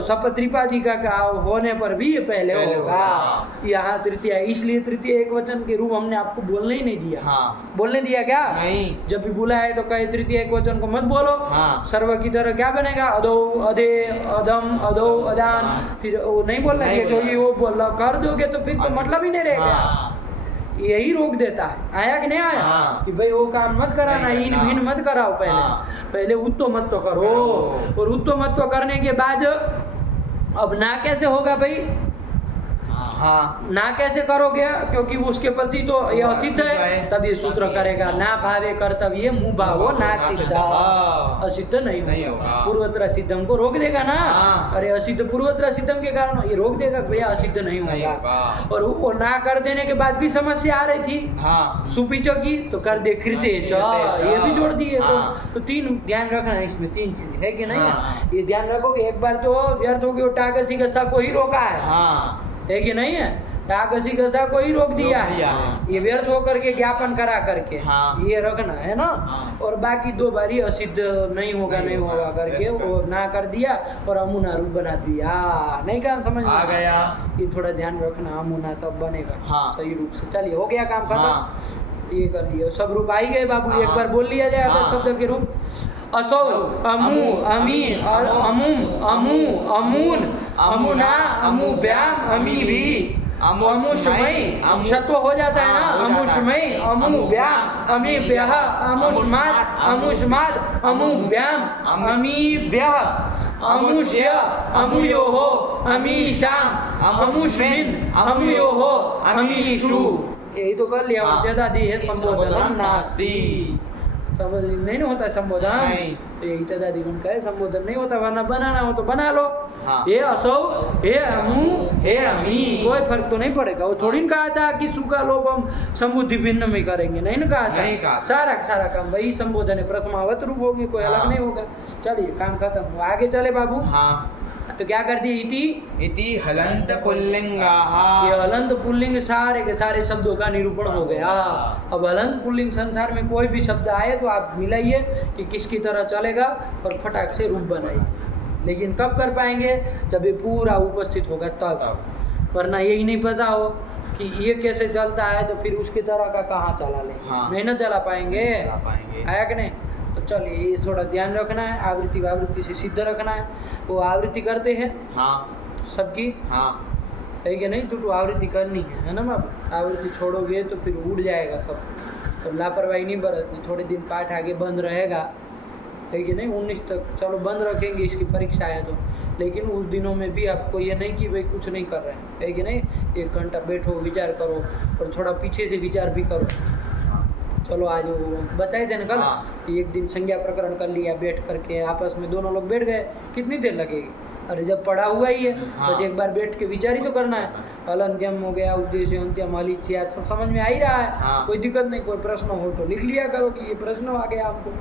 सप त्रिपादी का होने पर भी ये पहले होगा। यहाँ तृतीय, इसलिए तृतीय एक वचन के रूप हमने आपको बोलने ही नहीं दिया। हाँ। बोलने दिया क्या? नहीं। जब भी बोला है तो कहे तृतीय एक वचन को मत बोलो। हाँ। सर्व की तरह क्या बनेगा? अदो, अधे, अदम, अदो, अदान। हाँ। फिर वो नहीं बोलना नहीं है, क्योंकि वो बोला कर दोगे तो फिर तो असिद्ध। मतलब ही नहीं रहेगा। हाँ। यही रोक देता है। आया कि नहीं आया? हाँ। कि भाई वो काम मत कराना, नहीं इन करना। भिन्न मत कराओ, पहले हाँ। पहले उत्तमत्व करो। और उत्तमत्व करने के बाद अब ना कैसे होगा भाई? हाँ ना कैसे करोगे? क्योंकि उसके प्रति तो ये असिद्ध है, तब ये सूत्र करेगा ना भावे कर्तव्य मुँह भावो ना सिद्ध। असिद्ध नहीं होगा। पूर्वत्र सिद्धम को रोक देगा ना। हाँ। अरे असिद्ध पूर्वत्र सिद्धम के कारण ये रोक देगा, भैया असिद्ध नहीं होगा। और वो ना कर देने के बाद भी समस्या आ रही थी हाँ सुपीच की, तो कर दे कृते ये भी जोड़ दिए। हाँ। तो तीन ध्यान रखना है, इसमें तीन चीज है कि नहीं हाँ। है? ये ध्यान रखोगे। एक बार तो व्यर्थ हो गया, टागसी गसा को ही रोका हाँ है कि नहीं है? टागसी गसा को ही रोक दिया दिया है। है। ये व्यर्थ होकर के ज्ञापन करा करके हाँ। ये रखना है ना। हाँ। और बाकी दो बारी असिद्ध नहीं होगा करके वो ना कर दिया और अमुना रूप बना दिया। नहीं काम समझ में आ गया। ये थोड़ा ध्यान रखना, अमुना तब बनेगा हाँ। सही रूप से। चलिए हो गया काम खत्म। हाँ। ये कर लिया, सब रूप आ ही गए बाबू। हाँ। एक बार बोल लिया जाए हाँ। शब्द के रूप। असौ, अमु, अमी, अमुम, अमू, अमून, अमुना, अमुभ्याम, अमीभि, अमुष्मयी, शत्व हो जाता है ना। अमुष्मयी, अमुभ्याम, अमीभ्यः, अमुष्मात्, अमुष्मात्, अमुभ्याम, अमीभ्यः, अमुष्य, अमुयोः, अमीशाम, अमुष्मिन्, अमुयोः, अमीषु। यही तो कर लिया। दादी है संबोधन नास्ति। संबोधन नहीं ना होता है संबोधन। नहीं। तो यही तदादिगण का है, संबोधन नहीं होता। वरना बनाना हो तो बना लो। हाँ। हे असौ, हे अमु, हे अमी, कोई फर्क तो नहीं पड़ेगा। वो थोड़ी न कहा था कि सुखा लोप हम संबुद्धि भिन्न में करेंगे, नहीं ना कहा था। नहीं कहा। सारा काम वही संबोधन है, प्रथमावत रूप होगी, कोई अलग हाँ। नहीं होगा। चलिए काम खत्म। आगे चले बाबू। हाँ। तो क्या कर दिए? इति हलंत पुल्लिंगाः। ये हलंत पुल्लिंग सारे के सारे शब्दों का निरूपण हो गया। अब हलंत पुल्लिंग संसार में कोई भी शब्द आए तो आप मिलाइए कि किसकी तरह चलेगा और फटाक से रूप बनाइए। लेकिन कब कर पाएंगे? जब ये पूरा उपस्थित होगा तब। वरना यही नहीं पता हो कि ये कैसे चलता है तो फिर उसकी तरह का कहाँ चला लेंगे। हाँ। नहीं ना चला पाएंगे। चला पाएंगे। आया कि नहीं? तो चलिए ये थोड़ा ध्यान रखना है, आवृत्ति से सिद्ध रखना है। वो आवृत्ति करते हैं हाँ। सबकी, हाँ। है कि नहीं? तो आवृत्ति करनी है ना बाबू। आवृत्ति छोड़ोगे तो फिर उड़ जाएगा सब। तो लापरवाही नहीं बरतनी। थोड़े दिन पाठ आगे बंद रहेगा, है कि नहीं? 19 तक चलो बंद रखेंगे, इसकी परीक्षा है तो। लेकिन उस दिनों में भी आपको ये नहीं कि भाई कुछ नहीं कर रहे हैं, है कि नहीं? 1 घंटा बैठो, विचार करो और थोड़ा पीछे से विचार भी करो। चलो आज वो बताए थे ना कल। हाँ। एक दिन संज्ञा प्रकरण कर लिया बैठ करके, आपस में दोनों लोग बैठ गए। कितनी देर लगेगी? अरे जब पढ़ा हुआ ही है। हाँ। बस एक बार बैठ के विचार ही तो करना है। अलंत्यम हो गया, उद्देश्य अंत्यम, अलिच्छियात, सब समझ में आ ही रहा है। हाँ। कोई दिक्कत नहीं। कोई प्रश्न हो तो लिख लिया करो कि ये प्रश्न आ गया आपको।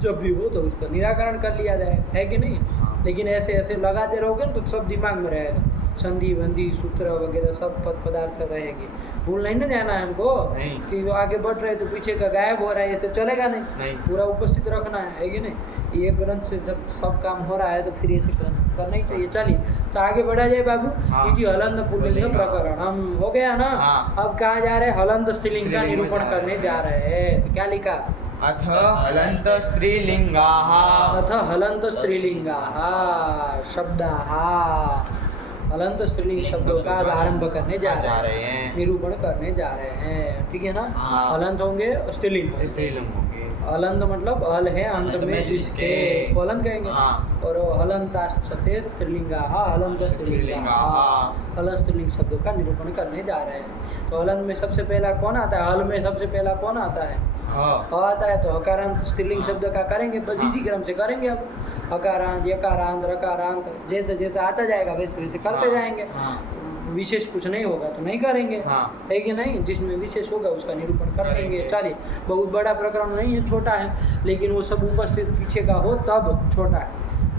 जब भी हो तो उसका निराकरण कर लिया जाए, है कि नहीं? हाँ। लेकिन ऐसे ऐसे लगाते रहोगे तो सब दिमाग में रहेगा। संधि बंधी सूत्र वगैरह सब पद पदार्थ रहेंगे। भूल नहीं ना जाना है हमको नहीं। कि वो आगे बढ़ रहे तो पीछे का गायब हो रहा है, ये तो चलेगा नहीं। पूरा उपस्थित रखना है कि नहीं? एक ग्रंथ से जब सब काम हो रहा है तो फिर ऐसे ग्रंथ करना ही चाहिए। चलिए तो आगे बढ़ा जाए बाबू। हाँ। क्योंकि हलंत पुल्लिंग प्रकरण हम हो गया ना। हाँ। अब कहाँ जा रहे हैं? हलंत स्त्रीलिंग का स्त्रीलिंग में निरूपण जा रहे करने जा रहे हैं। तो क्या लिखा? अथ हलन्त स्त्रीलिंगाः अथ हलंत स्त्रीलिंगाः शब्दाः हलंत स्त्रीलिंग शब्दों का आरंभ करने जा रहे हैं, निरूपण करने जा रहे हैं, ठीक है ना। हाँ। हलंत होंगे स्त्रीलिंग, स्त्रीलिंग होंगे। हलंत मतलब हल है अंत में जिसके, उसको हलंत कहेंगे। हाँ। और हलंताश्चते स्त्रीलिंगाः हलंत स्त्रीलिंगाः, हलंत स्त्रीलिंग शब्दों का निरूपण करने जा रहे हैं। तो हलंत में सबसे पहला कौन आता है? हल में सबसे पहला कौन आता है? हाँ। आता है। तो हकारांत स्त्रीलिंग शब्द का करेंगे, बस इसी क्रम से करेंगे। अब हकारांत, यकारांत, रकारांत जैसे जैसे आता जाएगा वैसे वैसे करते जाएंगे। हाँ। विशेष कुछ नहीं होगा तो नहीं करेंगे, हाँ। है कि नहीं। जिसमें विशेष होगा उसका निरूपण कर देंगे। चलिए, बहुत बड़ा प्रकरण नहीं है, छोटा है, लेकिन वो सब उपस्थित पीछे का हो तब छोटा है,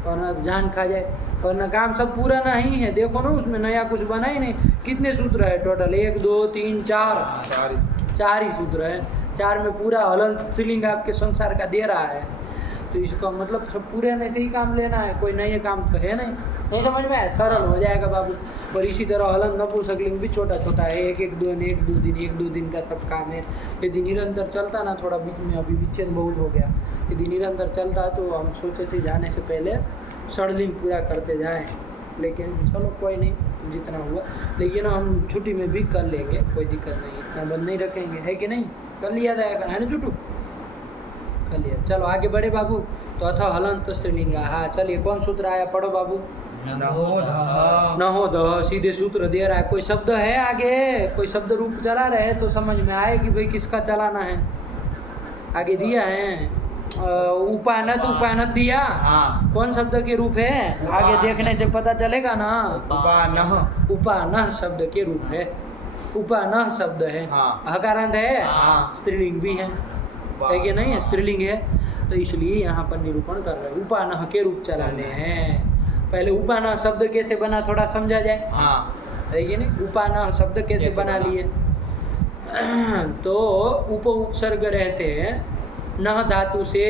वरना जान खा जाए, वरना काम सब पूरा नहीं है। देखो ना, उसमें नया कुछ बना ही नहीं। कितने सूत्र है टोटल? 1 2 3 4 4 ही सूत्र है। 4 में पूरा हलंत स्त्रीलिंग आपके संसार का दे रहा है। तो इसका मतलब सब पूरे में से ही काम लेना है, कोई नए काम तो है नहीं समझ में आया? सरल हो जाएगा बाबू। और इसी तरह हलंत नपुंसकलिंग भी छोटा छोटा है, एक एक दो दिन का सब काम है। यदि निरंतर चलता ना, थोड़ा बीच में अभी विच्छेद बहुत हो गया, यदि निरंतर चलता तो हम सोचे थे जाने से पहले षडलिंग पूरा करते जाएँ, लेकिन चलो कोई नहीं, जितना हुआ। लेकिन हम छुट्टी में भी कर लेंगे, कोई दिक्कत नहीं, इतना बंद नहीं रखेंगे, है कि नहीं। कर लिया जाएगा, है ना छुट्टू? कर लिया। चलो आगे बढ़े बाबू। तो अथ हलंत स्त्रीलिंगाः। हाँ चलिए, कौन सूत्र आया? पढ़ो बाबू। नहोदः। नहोदः सीधे सूत्र दे रहा है। कोई शब्द है आगे, कोई शब्द रूप चला रहे हैं तो समझ में आए कि भाई किसका चलाना है। आगे दिया है उपानत, उपानत दिया। हाँ। कौन शब्द के रूप है? आगे देखने से पता चलेगा ना। उपानः। उपानः शब्द के रूप है, उपानः शब्द है। हाँ। हकारांत है, हाँ। स्त्रीलिंग भी है कि नहीं? स्त्रीलिंग है, तो इसलिए यहाँ पर निरूपण कर रहे हैं। उपानः के रूप चलाने हैं। पहले उपानः शब्द कैसे बना थोड़ा समझा जाए, हाँ। है कि नहीं। उपानः शब्द कैसे बना लिए? तो उप उपसर्ग रहते हैं, न धातु से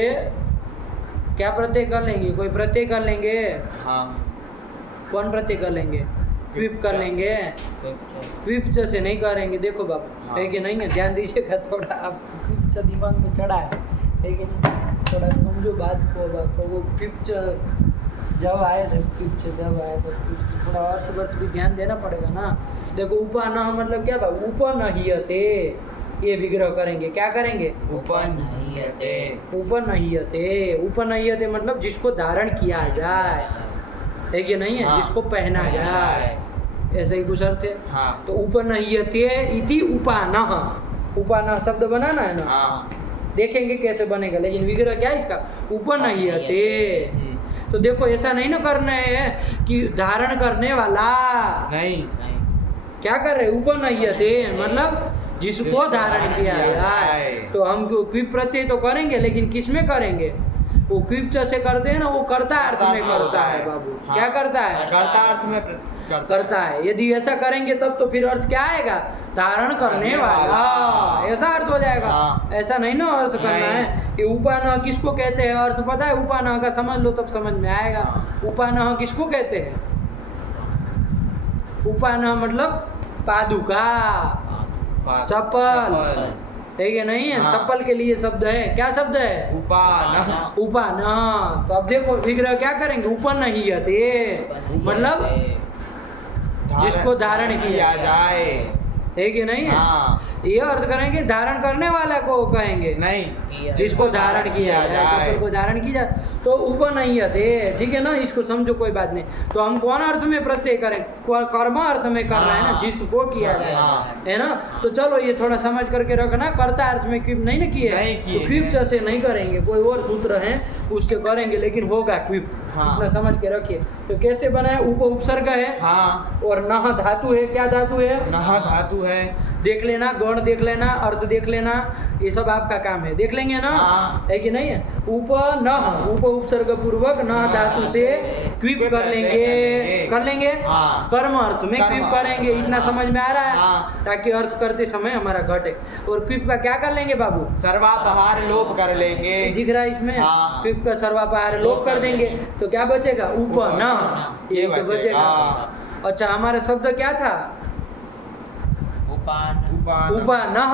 क्या प्रत्यय कर लेंगे? कोई प्रत्यय कर लेंगे। हाँ। कौन प्रत्यय कर लेंगे? क्विप कर लेंगे। क्विप से नहीं करेंगे, देखो बाबू, हाँ। है कि नहीं है? ध्यान दीजिएगा थोड़ा, आप क्विप दिमाग में चढ़ा है कि नहीं? थोड़ा समझो बात को। वो क्विप जब आए थे, जब आए तो थोड़ा अर्थ भी ध्यान देना पड़ेगा ना। देखो उपानः मतलब क्या था? उपनह्यते, ये विग्रह करेंगे। क्या करेंगे? उपनह्यते। उपनह्यते, उपनह्यते मतलब जिसको धारण किया जाए, है कि नहीं है? हाँ। जिसको पहना जाए, ऐसा ही कुछ अर्थ है। हाँ। तो उपनह्यते इति उपानः, उपानः शब्द बनाना है ना। हाँ। देखेंगे कैसे बनेगा, लेकिन विग्रह क्या है इसका? उपनह्यते। तो देखो, ऐसा नहीं ना करना है कि धारण करने वाला, नहीं। क्या कर रहे? उपनह्यते मतलब जिसको धारण किया जाए। तो हम क्विप प्रत्यय तो करेंगे, लेकिन किस में करेंगे? वो क्विप से करते हैं ना, वो कर्ता अर्थ में करता है बाबू। हाँ। क्या करता है? कर्ता अर्थ में करता है। यदि ऐसा करेंगे तब तो फिर अर्थ क्या आएगा? धारण करने वाला, ऐसा अर्थ हो जाएगा। हाँ। ऐसा नहीं ना अर्थ करना है। ये उपानः किसको कहते हैं? अर्थ पता है उपानः का? समझ लो तब समझ में आएगा। हाँ। उपानः किसको कहते हैं? उपानः मतलब पादुका, चप्पल, है कि नहीं है? हाँ। चप्पल के लिए शब्द है। क्या शब्द है? उपानः। उपानः। तो अब देखो विग्रह क्या करेंगे? उपनह्यते मतलब जिसको धारण किया जाए, है कि नहीं है? हाँ। ये अर्थ करेंगे धारण करने वाला को कहेंगे, नहीं, जिसको धारण किया जाए, चप्पल को धारण किया जाए। तो उपनह्यते, ठीक है ना? इसको समझो, कोई बात नहीं। तो हम कौन अर्थ में प्रत्यय करें? कर्म अर्थ में करना है ना, जिसको किया जाए, है ना? तो चलो ये थोड़ा समझ करके रखना। कर्ता अर्थ में क्विप नहीं ना किए, तो क्विप से नहीं करेंगे। कोई और सूत्र है उसके करेंगे, लेकिन होगा क्विप। इतना समझ के रखिए। तो कैसे बनाए? उप उपसर्ग है, हाँ। और नह धातु है। क्या धातु है? नह धातु है। देख लेना, गण देख लेना, अर्थ देख लेना, ये सब आपका काम है। देख लेंगे ना, हाँ। है कि नहीं है? उप नह, उप उपसर्ग पूर्वक नह धातु से क्विप कर लेंगे, कर लेंगे। हाँ। कर्म अर्थ में क्विप करेंगे। इतना समझ में आ रहा है? हाँ। ताकि अर्थ करते समय हमारा घटे। और क्विप का क्या कर लेंगे बाबू? सर्वापहार लोप कर लेंगे। दिख रहा है इसमें? हाँ। क्विप का सर्वापहार लोप कर देंगे, तो क्या बचेगा? उप नह, ये तो बचेगा। अच्छा, हमारा शब्द क्या था? उपान। उपानः।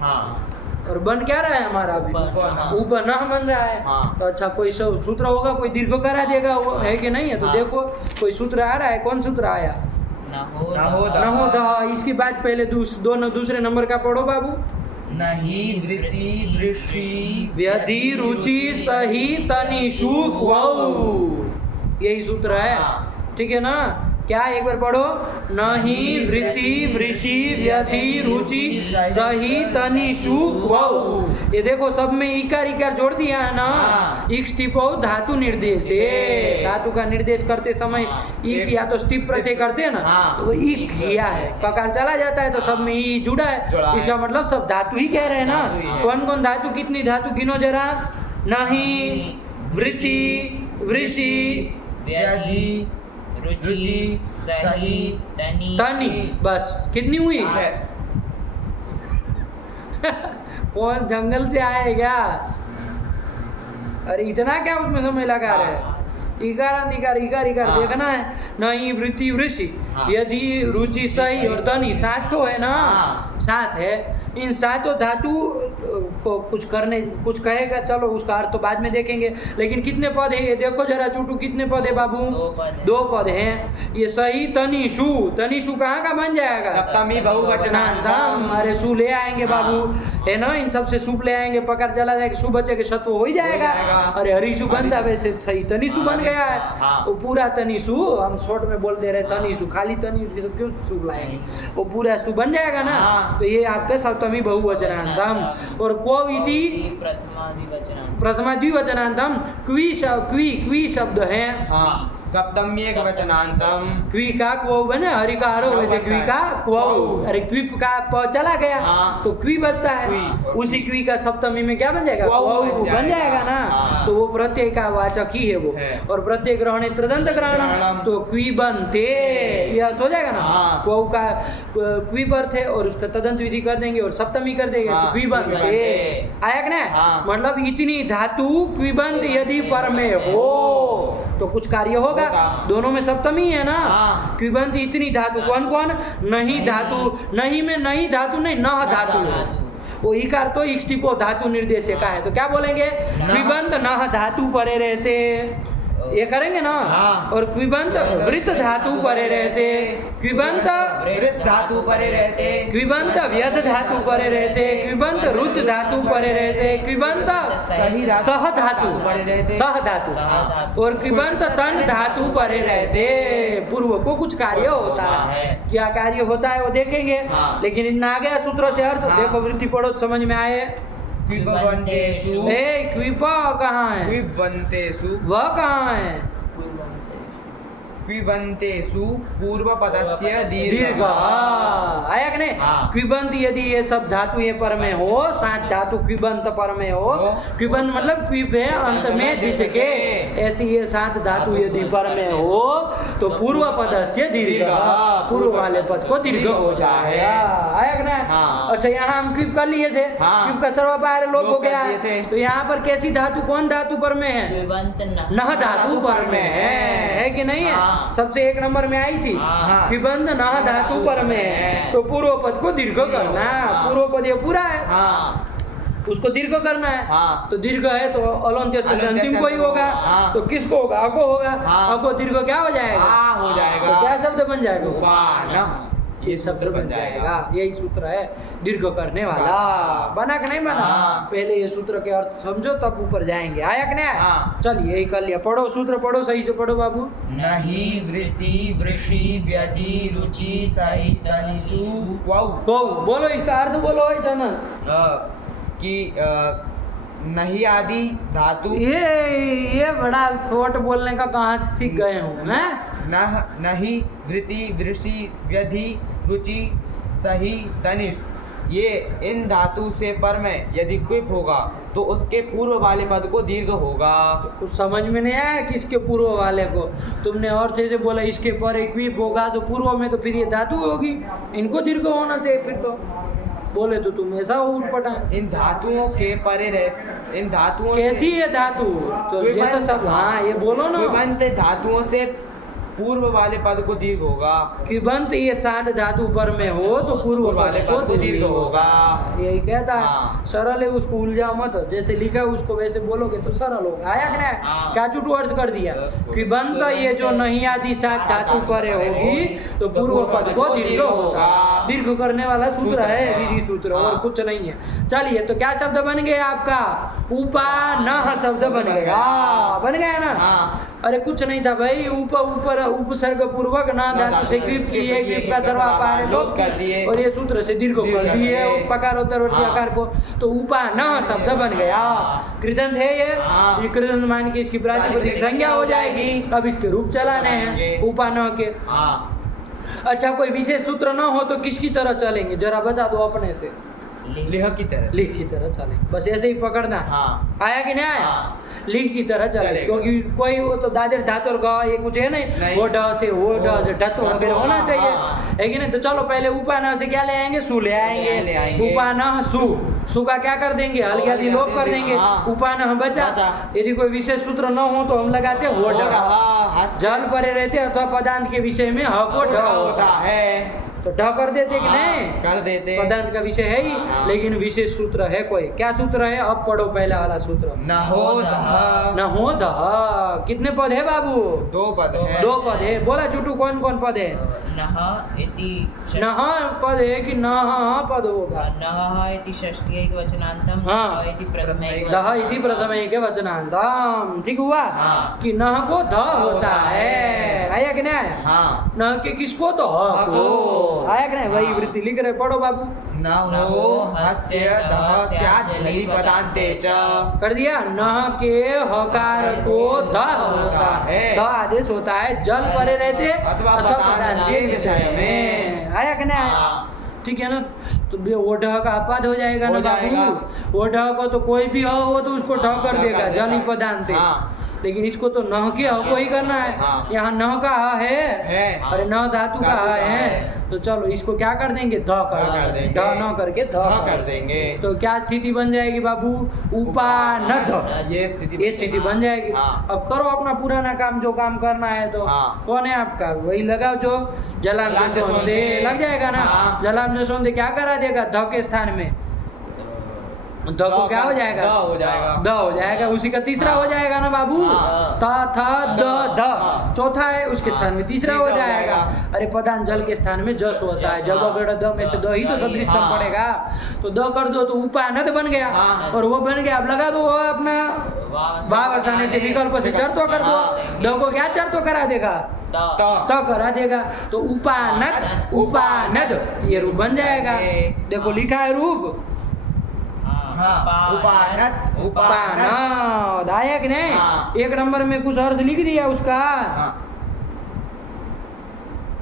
हाँ। और बन क्या रहा है हमारा अभी ऊपर, हाँ। ऊपर न बन रहा है। हाँ। तो अच्छा कोई सूत्र होगा, कोई दीर्घ करा देगा, वो है कि नहीं है? तो हाँ। देखो कोई सूत्र आ रहा है, कौन सूत्र आया? नहोदः। नहोदः। इसके बाद पहले दूसरे नंबर का पढ़ो बाबू। नहीं वृत्ति वृषि व्यधि रुचि सही तनिषु क्वौ, यही सूत्र है। हाँ। ठीक है ना? क्या, एक बार पढ़ो। नहीं वृत्ति वृषि व्यधि रुचि सही तनिषु क्वौ। ये देखो सब में इकार इकार जोड़ दिया है ना। हाँ। इक स्टिपो धातु निर्देश है। धातु का निर्देश करते समय हाँ। इक या तो स्टिप प्रत्यय करते हैं ना, हाँ। तो वो इक किया है, ककार चला जाता है तो सब में ई जुड़ा जुड़ा है। है। इसका मतलब सब धातु ही कह रहे हैं ना। धातु ही है। कौन कौन धातु, कितनी धातु गिनो जरा। नहीं वृत्ति वृषि व्यधि रुचि सही तनी, बस कितनी हुई? कौन जंगल से आए क्या? अरे इतना क्या उसमें समय लगा रहे हैं? इकार इकार इकार इकार हाँ। देखना है। नहीं वृत्ति वृषि हाँ। यदि रुचि सही और तनी, सात तो है ना। हाँ। सात है। इन सातों धातु को कुछ कहेगा, चलो उसका अर्थ तो बाद में देखेंगे। लेकिन कितने पद है ये देखो जरा चूटू, कितने पद है बाबू? दो पद है। दो पद हैं। ये सही तनिषु, तनिषु कहाँ का बन जाएगा? सप्तमी बहुवचनांतम। अरे सु ले आएंगे बाबू, है ना? इन सबसे सुप ले आएंगे, पकड़ चला जाएगा, सु बचे के सत्व हो ही जाएगा। जाएगा। अरे हरिशु बनता, वैसे सही तनिषु बन गया है। हाँ। वो पूरा तनिषु, हम शॉर्ट में बोल दे रहे तनिषु, खाली तनिषु के सब क्यों सु लाएंगे? वो पूरा सु बन जाएगा ना। हाँ। तो ये आपका सप्तमी बहुवचनांतम। और क्व इति प्रथमा द्विवचनांतम। क्वी शब्द है। हाँ, सप्तमी एक वचनांतम। क्वी का क्वौ बने, हरि का हरो, वैसे क्वी का क्वौ। अरे क्विप का प चला गया, हाँ। तो क्वी बचता है। क्वी। उसी क्वी का सप्तमी में क्या बन जाएगा? क्वौ क्वौ बन बन जाएगा ना। हाँ। तो वो प्रत्यय का वाचक ही है वो। है। और प्रत्यय ग्रहण तदंत ग्रहणम, ग्रहणम। तो क्वी बनते, ये अर्थ हो जाएगा ना। हाँ। क्वौ का क्वी अर्थ है और उसका तदंत विधि कर देंगे और सप्तमी कर देंगे, हाँ, तो क्वी क्वी बनते। बनते। आया कि ना? हाँ। मतलब इतनी धातु क्विबंत यदि पर में हो तो कुछ कार्य होगा। होगा। दोनों में सप्तमी है ना। हाँ। क्विबंत इतनी धातु, कौन कौन? नहीं धातु, नहीं में नहीं धातु नहीं, नह धातु है। वो इकार तो इक्ष्टिपो धातु निर्देश का है, तो क्या बोलेंगे? क्विबंत नह धातु परे रहते, ये करेंगे ना। हाँ। और क्विबंत वृत्त धातु परे रहते, क्विबंत वृष धातु परे रहते। क्विबंत व्यध धातु परे रहते, क्विबंत रुच धातु परे रहते, क्विबंत सही धातु सह धातु परे रहते। सह धातु और क्विबंत तन धातु परे रहते। पूर्व को कुछ कार्य होता है, क्या कार्य होता है वो देखेंगे। हाँ। लेकिन इतना आ गया सूत्रों से अर्थ। हाँ। देखो वृत्ति पढ़ो तो समझ में आए। क्विबंतेषु। क्विप कहाँ है? क्विबंतेषु। वह कहाँ है? क्विबंतेषु पूर्व पदस्य दीर्घ। दीर्घ। आया कि नहीं? हाँ। क्विबंत यदि ये सब धातु ये पर में हो, सात धातु क्विबंत पर में हो। क्विबंत मतलब क्विब है अंत में जिसके, ऐसी ये सात धातु यदि पर में हो तो पूर्व पदस्य दीर्घ, पूर्व वाले पद को दीर्घ होता है। आया कि नहीं? हाँ। अच्छा, यहाँ हम क्विब कर लिए थे। हाँ। क्विब का सर्वपार लोप हो लोप कर गया। दिए थे। तो यहाँ पर कैसी धातु, कौन धातु पर में है? नह धातु पर में है कि नहीं है? हाँ। सबसे एक नंबर में आई थी। हाँ। क्विबंत नह धातु पर में है, तो पूर्व पद को दीर्घ करना। हाँ। पूर्व पद ये पूरा है, हाँ। उसको दीर्घ करना है। हाँ। तो दीर्घ है तो अलंत्य से अलंत्य अंतिम से को ही होगा। हाँ। तो किसको होगा? अको होगा। हाँ। अको दीर्घ क्या हो जाएगा? हाँ, हो जाएगा। तो क्या शब्द बन जाएगा? उपान। ये शब्द बन जाएगा। यही सूत्र है दीर्घ करने वाला। बना कि नहीं बना? हाँ। पहले ये सूत्र के अर्थ समझो तब ऊपर जाएंगे। आया कि नहीं? हाँ। चलिए यही कर लिया। पढ़ो सूत्र, पढ़ो सही से पढ़ो बाबू। नहीं वृत्ति वृषि व्यधि रुचि सही तनिषु क्वौ। गौ बोलो, इसका अर्थ बोलो चंदन। कि नहीं आदि धातु। ये बड़ा शॉर्ट बोलने का कहाँ से सीख गए हूँ मैं? नहीं वृत्ति वृषि व्यधि रुचि सही तनिष, ये इन धातु से पर में यदि क्विप होगा तो उसके पूर्व वाले पद को दीर्घ होगा। कुछ समझ में नहीं आया किसके पूर्व वाले को? तुमने और से बोला इसके पर क्विप होगा तो पूर्व में, तो फिर ये धातु होगी, इनको दीर्घ होना चाहिए फिर तो। बोले तो तुम ऐसा हो उठपटा। इन धातुओं के परे रह, इन धातुओं कैसी है धातु? तो जैसा सब, हाँ ये बोलो ना। क्विबंत धातुओं से पूर्व वाले पद को दीर्घ होगा। कृबंत ये सात धातु पर में हो तो पूर्व वाले को दीर्घ होगा। यही कहता है। हाँ। सरल है, उसको उलझा मत, जैसे लिखा है उसको वैसे बोलोगे तो सरल होगा। आया कि नहीं? हाँ। क्या चुटू अर्थ कर दिया? कृबंत ये जो नहीं आदि सात धातु पर होगी तो पूर्व पद को दीर्घ होगा। दीर्घ करने वाला सूत्र है, विधि सूत्र, और कुछ नहीं है। चलिए, तो क्या शब्द बन गया आपका? उपानह शब्द बन गया। बन गया ना? हाँ। अरे कुछ नहीं था भाई, ऊपर उपसर्ग पूर्वक ना धातु से कृप की है, कृप का सर्वापार लोप कर दिए और ये सूत्र से दीर्घ कर दिए पकार उत्तरवर्ती आकार को, तो उपानह शब्द बन गया। कृदंत है ये कृदंत मान के इसकी प्रातिपदिक संज्ञा हो जाएगी। अब इसके रूप चलाने हैं उपानह के। अच्छा, कोई विशेष सूत्र ना हो तो किसकी तरह चलेंगे जरा बता दो अपने से। लिह की तरह। लिख की तरह चलेंगे, बस ऐसे ही पकड़ना। हाँ। आया कि नहीं आया? हाँ। लिख की तरह चले, चलेगा। क्योंकि कोई वो तो दादर धातु और ग ये कुछ है नहीं, वो ड से वो ड से ढत्तो वगैरह होना चाहिए, है कि नहीं? तो चलो पहले उपानह से क्या ले आएंगे? सु ले आएंगे। उपानह सु का क्या कर देंगे? हल्की आदि लोप कर देंगे। उपानह बचा। यदि कोई विशेष सूत्र न हो तो हम लगाते हो ढ। जल परे रहते अथवा पदांत के विषय में ह को ढ होता है तो ढ कर देते कि नहीं? कर देते। पदांत का विषय है ही, लेकिन विशेष सूत्र है कोई। क्या सूत्र है? अब पढ़ो पहला वाला सूत्र। न हो दह। कितने पद है बाबू? 2 पद है। 2 पद है। बोला चुटू कौन कौन पद है? नः इति नह पद है कि नह पद होगा? नः इति षष्ठी वचनांतम, हाँ। दह इति प्रथम दह इति प्रथम के वचनांतम। ठीक हुआ हाँ। कि नह को ध होता है। आया कि नहीं? हाँ। नह के किसको? तो ह को। आया कि नहीं? वही वृत्ति लिख रहे, पढ़ो बाबू। न हो हस्य दह स्यात् झलि पदान्ते च। कर दिया। नह के हकार को ध होता है। ध आदेश होता है जल परे रहते अथवा पदांत के विषय में। आया कि नहीं? ठीक है ना? तो वो ढ का अपवाद हो जाएगा ना बाबू। वो ढ को तो कोई भी हो तो उसको ढ कर देगा, जल पदांत। लेकिन इसको तो नह के ह को ही करना है। यहाँ नह का ह है, अरे नह धातु का ह है, तो चलो इसको क्या कर देंगे? ध कर देंगे। ध न करके ध कर देंगे। तो क्या स्थिति बन जाएगी बाबू? उपानध। ये स्थिति बन जाएगी। अब करो अपना पुराना काम, जो काम करना है। तो कौन है आपका? वही लगाओ जो जलाम जसोंदे लग जाएगा ना। जलाम जसोंदे क्या करा देगा? ध के स्थान में द को क्या हो जाएगा? द हो जाएगा। उसी का तीसरा हो जाएगा ना बाबू। ता था द ध चौथा है, उसके स्थान में तीसरा हो जाएगा। अरे पदांत जल के स्थान में जस होता है। जब अगर द में से द ही तो सदृश पड़ेगा, तो द कर दो तो उपानद बन गया। और वो बन गया, अब लगा दो वो अपना वाव आसानी से विकल्प से चरतो कर दो। द को क्या चरतो करा देगा? त करा देगा। तो उपानद ये रूप बन जाएगा। देखो लिखा है रूप उपानद। आया कि नहीं? 1 नंबर में कुछ अर्थ लिख दिया उसका।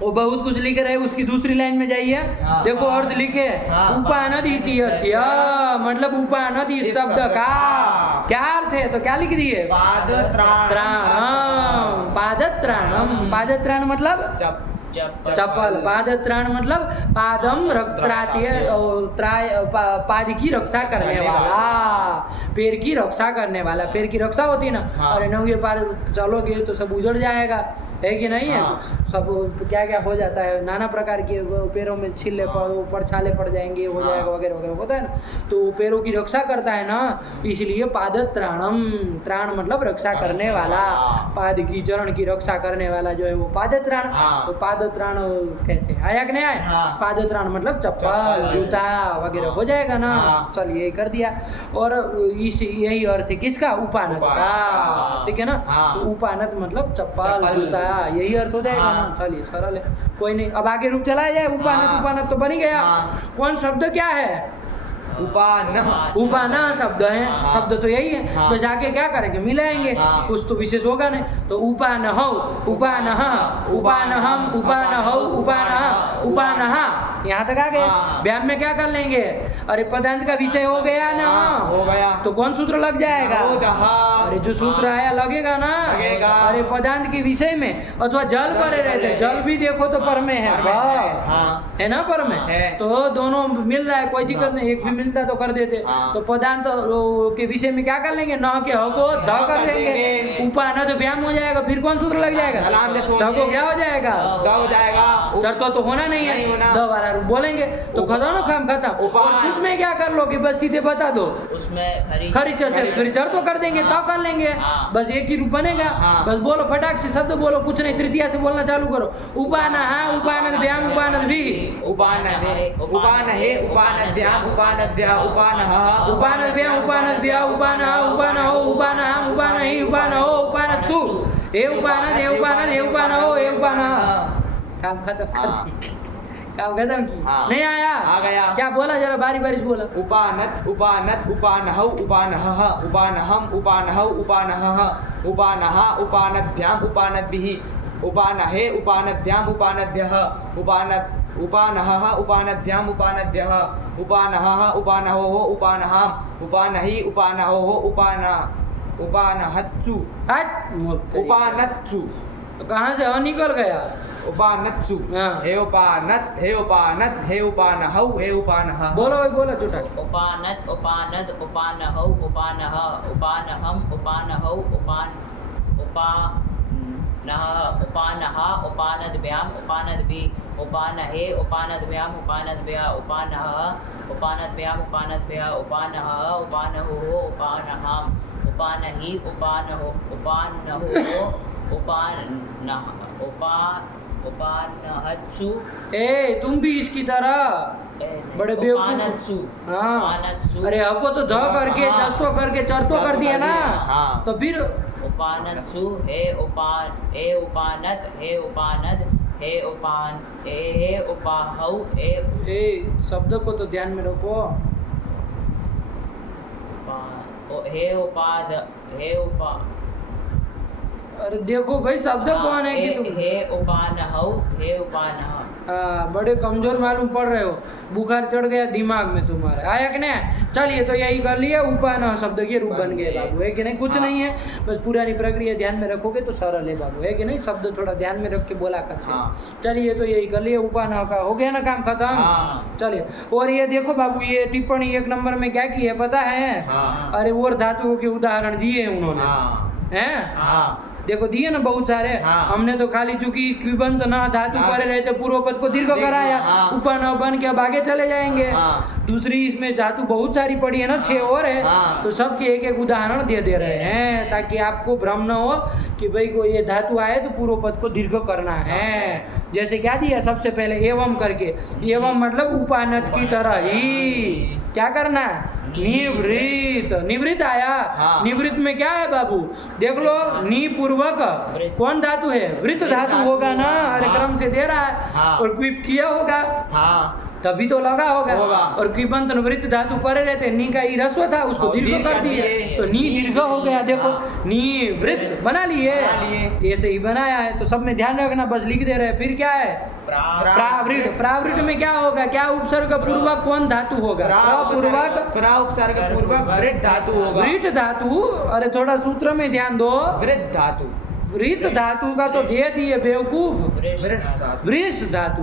वो बहुत कुछ लिख रहे, उसकी दूसरी लाइन में जाइए। देखो अर्थ लिखे उपानद इतिहास्य, मतलब उपानद इस शब्द का क्या अर्थ है? तो क्या लिख दिए? पादत्राणम। पादत्राण मतलब चप्पल। पादत्राण मतलब पादम पाद की रक्षा करने वाला, पैर की रक्षा करने वाला। पैर की रक्षा होती है ना। अरे नंगे पैर चलोगे तो सब उजड़ जाएगा, है कि नहीं है? सब क्या क्या हो जाता है, नाना प्रकार के पैरों में छिले ऊपर छाले पड़ जाएंगे, हो जाएगा वगैरह वगैरह होता है ना। तो पैरों की रक्षा करता है ना, इसलिए पादत्राणम। त्राण मतलब रक्षा करने वाला, पाद की चरण की रक्षा करने वाला जो है वो पादत्राण। तो पादत्राण कहते हैं। आया कि नहीं आया? पादत्राण मतलब चप्पल जूता वगैरह हो जाएगा ना। चलिए यही कर दिया। और यही अर्थ है किसका? उपानद का। ठीक है ना? तो उपानद मतलब चप्पल जूता, यही अर्थ हो जाएगा ना। चलिए सरल है, कोई नहीं। अब आगे रूप चलाया जाए। उपानद तो बन ही गया। कौन शब्द क्या है? उपानह शब्द है। शब्द तो यही है। तो जाके क्या करेंगे? मिलाएंगे, कुछ तो विशेष होगा नहीं। तो उपानह, उपानह, उपानहम, उपानह, उपानह, उपानह, यहाँ तक आ गए। हाँ। व्याम में क्या कर लेंगे? अरे पदांत का विषय हो गया ना, हो गया। तो कौन सूत्र लग जाएगा? नवोदः। अरे जो सूत्र आया लगेगा ना। लगेगा। अरे पदांत के विषय में अथवा जल पर रहते, जल भी देखो तो पर में है, पर में है, वाह। हाँ। है ना पर में है। तो दोनों मिल रहा है, कोई दिक्कत नहीं, एक भी मिलता तो कर देते। हाँ। तो पदांत के विषय में क्या कर लेंगे? न के ह को ध कर देंगे, उपान तो व्याम हो जाएगा, फिर कौन सूत्र लग जाएगा? सलाम जैसे होंगे। ध को क्या हो जाएगा? द हो जाएगा। चढ़तो तो होना नहीं नहीं है, होना। द वाला रूप बोलेंगे तो खत्म ना, काम खत्म। उपान। और सूत्र में क्या कर लोगे? बस सीधे बता दो, उसमें खरीच से फिर चढ़ तो कर देंगे, तो कर लेंगे, हाँ। बस एक ही रूप बनेगा। हाँ। बस बोलो फटाक से शब्द बोलो, कुछ नहीं, तृतीया से बोलना चालू करो। उपान हा, उपान व्याम, उपान भी, उपान है, उपान है, उपान व्याम, उपान व्या, उपान ह, उपान व्याम, उपान व्या, उपान हा, उपान हो, उपान हम, उपान ही, उपान हो, उपान सु, हे उपान, हे उपान, हे उपान हो, हे उपान। काम खत्म कर हाँ। दी, काम खत्म की। हाँ। नहीं आया? आ गया। क्या बोला जरा बारी बारी से बोला। उपानत, उपानत, उपान हौ, उपान ह, उपान हम, उपान हौ, उपान ह, उपान हा, उपानभ्याम, उपानद्भिः, उपान हे, उपानभ्याम, उपानद्भ्यः, उपानत, उपान ह, उपानभ्याम, उपानद्भ्यः, उपान ह, उपान हो, उपान हाम, उपान ही, उपान हो, उपान, उपानहत्सु, हट, उपानत्सु, तो कहाँ से ह निकल गया? उपानत्सु, हाँ। हे उपानत, हे उपानत, हे उपान हौ, हे उपान ह। बोलो भाई, बोलो छोटा। उपानत, उपानद, उपान हौ, उपान ह, उपान हम, उपान हौ, उपान, उपानः, उपान हा, उपानद व्याम, उपानद भी, उपान हे, उपानद व्याम, उपानद व्या, उपान ह, उपानद व्याम, उपानद व्या, उपान ह, उपान हो, उपान हाम, उपान ही, उपान हो, उपान हो, उपान उपानहत्सु, ए तुम भी इसकी तरह बड़े बेवकूफ। उपानत्सु, हाँ, उपानत्सु, अरे हमको तो ध करके हाँ। चस्तो करके चरतो कर दिया ना, हाँ। तो फिर उपानत्सु, हे उपान, हे उपानत, हे उपानद, हे उपान, हे उपाहौ, ए शब्द को तो ध्यान में रखो। हे उपाद, हे उपा, अरे देखो भाई शब्द कौन है कि तुम हे उपान हौ, हे उपान ह। बड़े कमजोर मालूम पड़ रहे हो, बुखार चढ़ गया दिमाग में तुम्हारे, आया कि नहीं? चलिए तो यही कर लिया, उपान शब्द के रूप बन गए बाबू, है कि नहीं? कुछ नहीं है, बस पुरानी प्रक्रिया ध्यान में रखोगे तो सरल है बाबू, है कि नहीं? शब्द थोड़ा ध्यान में रख के बोला करते हैं। हाँ। चलिए तो यही कर लिए, उपान का हो गया ना काम खत्म। हाँ। चलिए, और ये देखो बाबू, ये टिप्पणी 1 नंबर में क्या की है पता है? हाँ। अरे और धातुओं के उदाहरण दिए उन्होंने, हाँ। हैं? हाँ। देखो दिए ना बहुत सारे। हाँ। हमने तो खाली चूंकि क्विबंत न धातु हाँ। परे रहते पूर्व पद को दीर्घ कराया, हाँ। उपन बन के अब आगे चले जाएंगे। हाँ। दूसरी इसमें धातु बहुत सारी पड़ी है ना, 6 और है। हाँ। तो सबके एक एक उदाहरण दे रहे हैं ताकि आपको भ्रम न हो कि भाई को ये धातु आए तो पूर्व पद को दीर्घ करना है। जैसे क्या दिया सबसे पहले एवं करके, एवं मतलब उपानत की तरह ही क्या करना है? निवृत्त, निवृत्त आया। हाँ। निवृत्त में क्या है बाबू? देख लो, नी पूर्वक कौन धातु है? वृत्त धातु होगा ना, अरे हाँ। क्रम से दे रहा है। हाँ। और क्विप किया होगा हाँ। तभी तो लगा होगा। होगा। और क्विबंत वृत्त धातु परे रहते, नी का ई ह्रस्व था उसको और दीर्घ दीर्घ कर कर दिया, दिए। तो नी दीर्घ हो गया। देखो हाँ। नी वृत्त बना लिए, बना लिए। ऐसे ही बनाया है। तो सब में ध्यान रखना, बस लिख दे रहे हैं। फिर क्या है? प्रावृट। प्रावृट में क्या होगा? क्या उपसर्ग पूर्वक कौन धातु होगा? प्रपूर्वक, उपसर्ग पूर्वक वृद्ध धातु होगा। वृत्त धातु। अरे थोड़ा सूत्र में ध्यान दो। वृद्ध धातु। वृत्त धातु का तो दे दिए बेवकूफ। वृद्ध धातु। वृष धातु,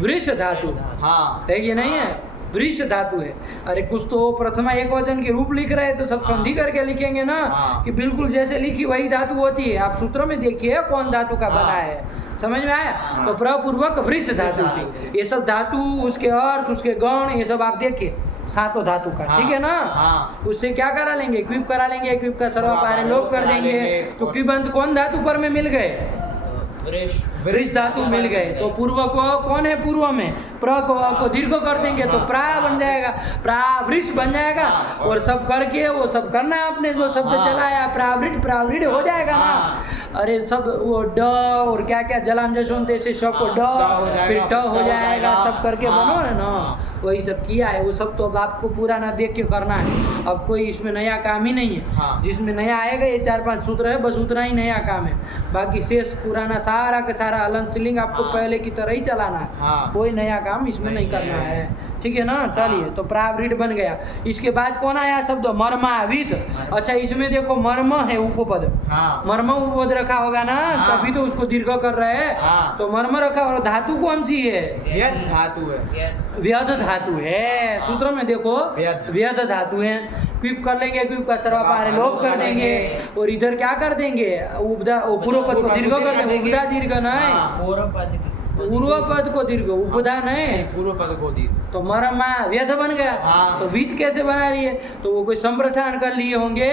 वृष धातु हाँ। है ये नहीं है? वृष धातु है। अरे कुछ तो प्रथमा एक वचन के रूप लिख रहे हैं तो सब संधि करके लिखेंगे ना, हाँ। कि बिल्कुल जैसे लिखी वही धातु होती है। आप सूत्र में देखिए कौन धातु का बना है, समझ में आया? हाँ। तो प्रपूर्वक वृष धातु थी। ये सब धातु, उसके अर्थ, उसके गण, ये सब आप देखिए, सातों धातु का। हाँ। ठीक है ना? हाँ। उससे क्या करा लेंगे? क्विप करा लेंगे, क्विप का सर्वपारण लोप कर देंगे। तो क्विबंत कौन धातु पर में मिल गए? वृष धातु मिल गए। तो पूर्व को कौन है? पूर्व में प्र को दीर्घ कर देंगे तो प्रा बन जाएगा, प्रावृष बन जाएगा। और सब करके वो सब करना है आपने जो शब्द चलाया, प्रावृट, प्रावृट हो जाएगा ना। अरे सब वो ड और क्या क्या जलाम जसों से श को ड, फिर ड हो जाएगा। सब करके बनो है ना, वही सब किया है, वो सब तो अब आपको पुराना देख के करना है, अब कोई इसमें नया काम ही नहीं है। हाँ। जिसमें नया आएगा ये 4-5 सूत्र है, बस उतना ही नया काम है, बाकी शेष पुराना सारा का सारा हलंत स्त्रीलिंग आपको हाँ। पहले की तरह ही चलाना है। हाँ। कोई नया काम इसमें नहीं करना है, ठीक है ना। चलिए, तो प्रावृट बन गया। इसके बाद कौन आया शब्द? मर्मावित। अच्छा, इसमें देखो मर्म है उपपद, हाँ। मर्म उपपद रखा होगा ना, हाँ। तभी तो उसको दीर्घ कर रहे हैं। हाँ। तो मर्म रखा, और धातु कौन सी है? व्यद धातु है। व्यद। व्यद धातु है। हाँ। सूत्र में देखो व्यद। व्यद धातु है। क्विप कर लेंगे, क्विप का सर्वपार लोप कर देंगे, और इधर क्या कर देंगे? उपदा, पूर्व पद को दीर्घ कर देंगे। उपदा दीर्घ नहीं, हाँ। पूर्व पद की पूर्व पद को दीर्घ, उपदा नहीं। पूर्व पद को दीर्घ। तो मरमा व्यध बन गया। हाँ। तो वित कैसे बना लिए? तो वो कोई संप्रसारण कर लिए होंगे,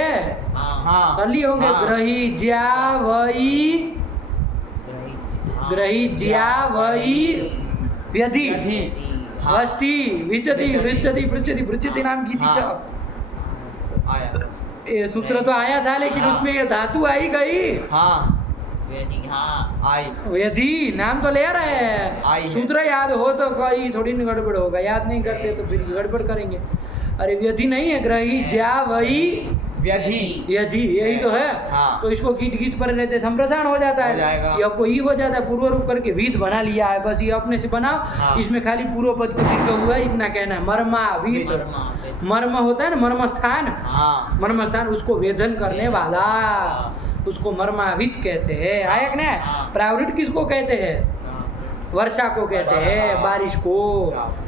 हाँ। हाँ। कर लिए होंगे। हाँ। ग्रही ज्या वही, हाँ। ग्रही ज्या वही व्यधि, व्यधि। हाँ। वष्टि विचति विचति। वृश्चति पृच्छति पृच्छति नाम की हाँ। च। आया। ये सूत्र तो आया था, लेकिन हाँ। उसमें ये धातु आई गई। हाँ। व्यधि। हाँ। आई। व्यधि नाम तो ले रहे आई हैं, है। सूत्र याद हो तो कोई थोड़ी न गड़बड़ होगा, याद नहीं करते तो फिर गड़बड़ करेंगे। अरे व्यधि नहीं है, ग्रही ज्या वही व्यधि। यदि, यही तो है। हाँ। तो इसको गीत गीत पर रहते संप्रसारण हो जाता हो है, जाएगा। ये आपको ई हो जाता है, पूर्व रूप करके वीत बना लिया है, बस ये अपने से बनाओ। हाँ। इसमें खाली पूर्व पद को दीर्घ हुआ है, इतना कहना है। मर्मा वीत, मर्मा, व्यधि। मर्म होता है ना, मर्म स्थान, हाँ। मर्म स्थान उसको वेदन करने वाला, हाँ। उसको मर्मावित कहते हैं। आयक ने हाँ। प्रावृत किसको कहते हैं? वर्षा को कहते हैं, वर्षा। बारिश को,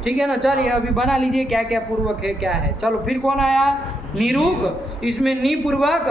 ठीक है ना। चलिए, अभी बना लीजिए क्या क्या पूर्वक है, क्या है। चलो, फिर कौन आया? निरूक। इसमें नी पूर्वक,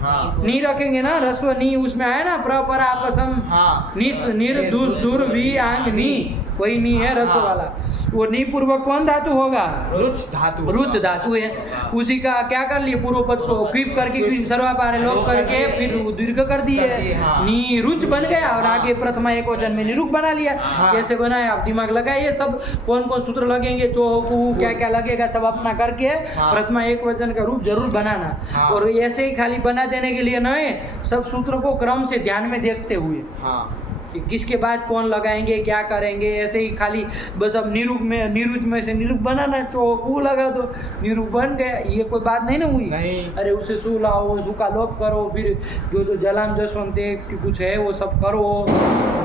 हाँ। नी रखेंगे ना, रस्व नी उसमें आया ना, प्रपर आपसम हाँ। निस निर दुस दुर वी आंग नी, वही नी है रस्व हाँ। वाला। वो नी पूर्वक कौन धातु होगा? रुच धातु। रुच धातु है। उसी का क्या कर लिए? पूर्व पद को क्विप करके, क्विप सर्वापार लोप करके फिर वो दीर्घ कर कर दिए, दिए, हाँ। नी रुच बन गया, और आगे प्रथमा एक वचन में निरूप बना लिया। हाँ। कैसे बनाए आप दिमाग लगाइए, सब कौन कौन सूत्र लगेंगे, चोहकू क्या क्या लगेगा, सब अपना करके हाँ। प्रथमा एक वचन का रूप जरूर बनाना। हाँ। और ऐसे ही खाली बना देने के लिए नहीं, सब सूत्रों को क्रम से ध्यान में देखते हुए हाँ। कि किसके बाद कौन लगाएंगे, क्या करेंगे, ऐसे ही खाली बस अब निरूप में, निरुच में से निरूप बनाना, चौकू लगा दो, निरूप बन गया, ये कोई बात नहीं ना हुई। नहीं। अरे उसे सू लाओ, सू का लोप करो, फिर जो जो जलाम जसवंत की कुछ है वो सब करो,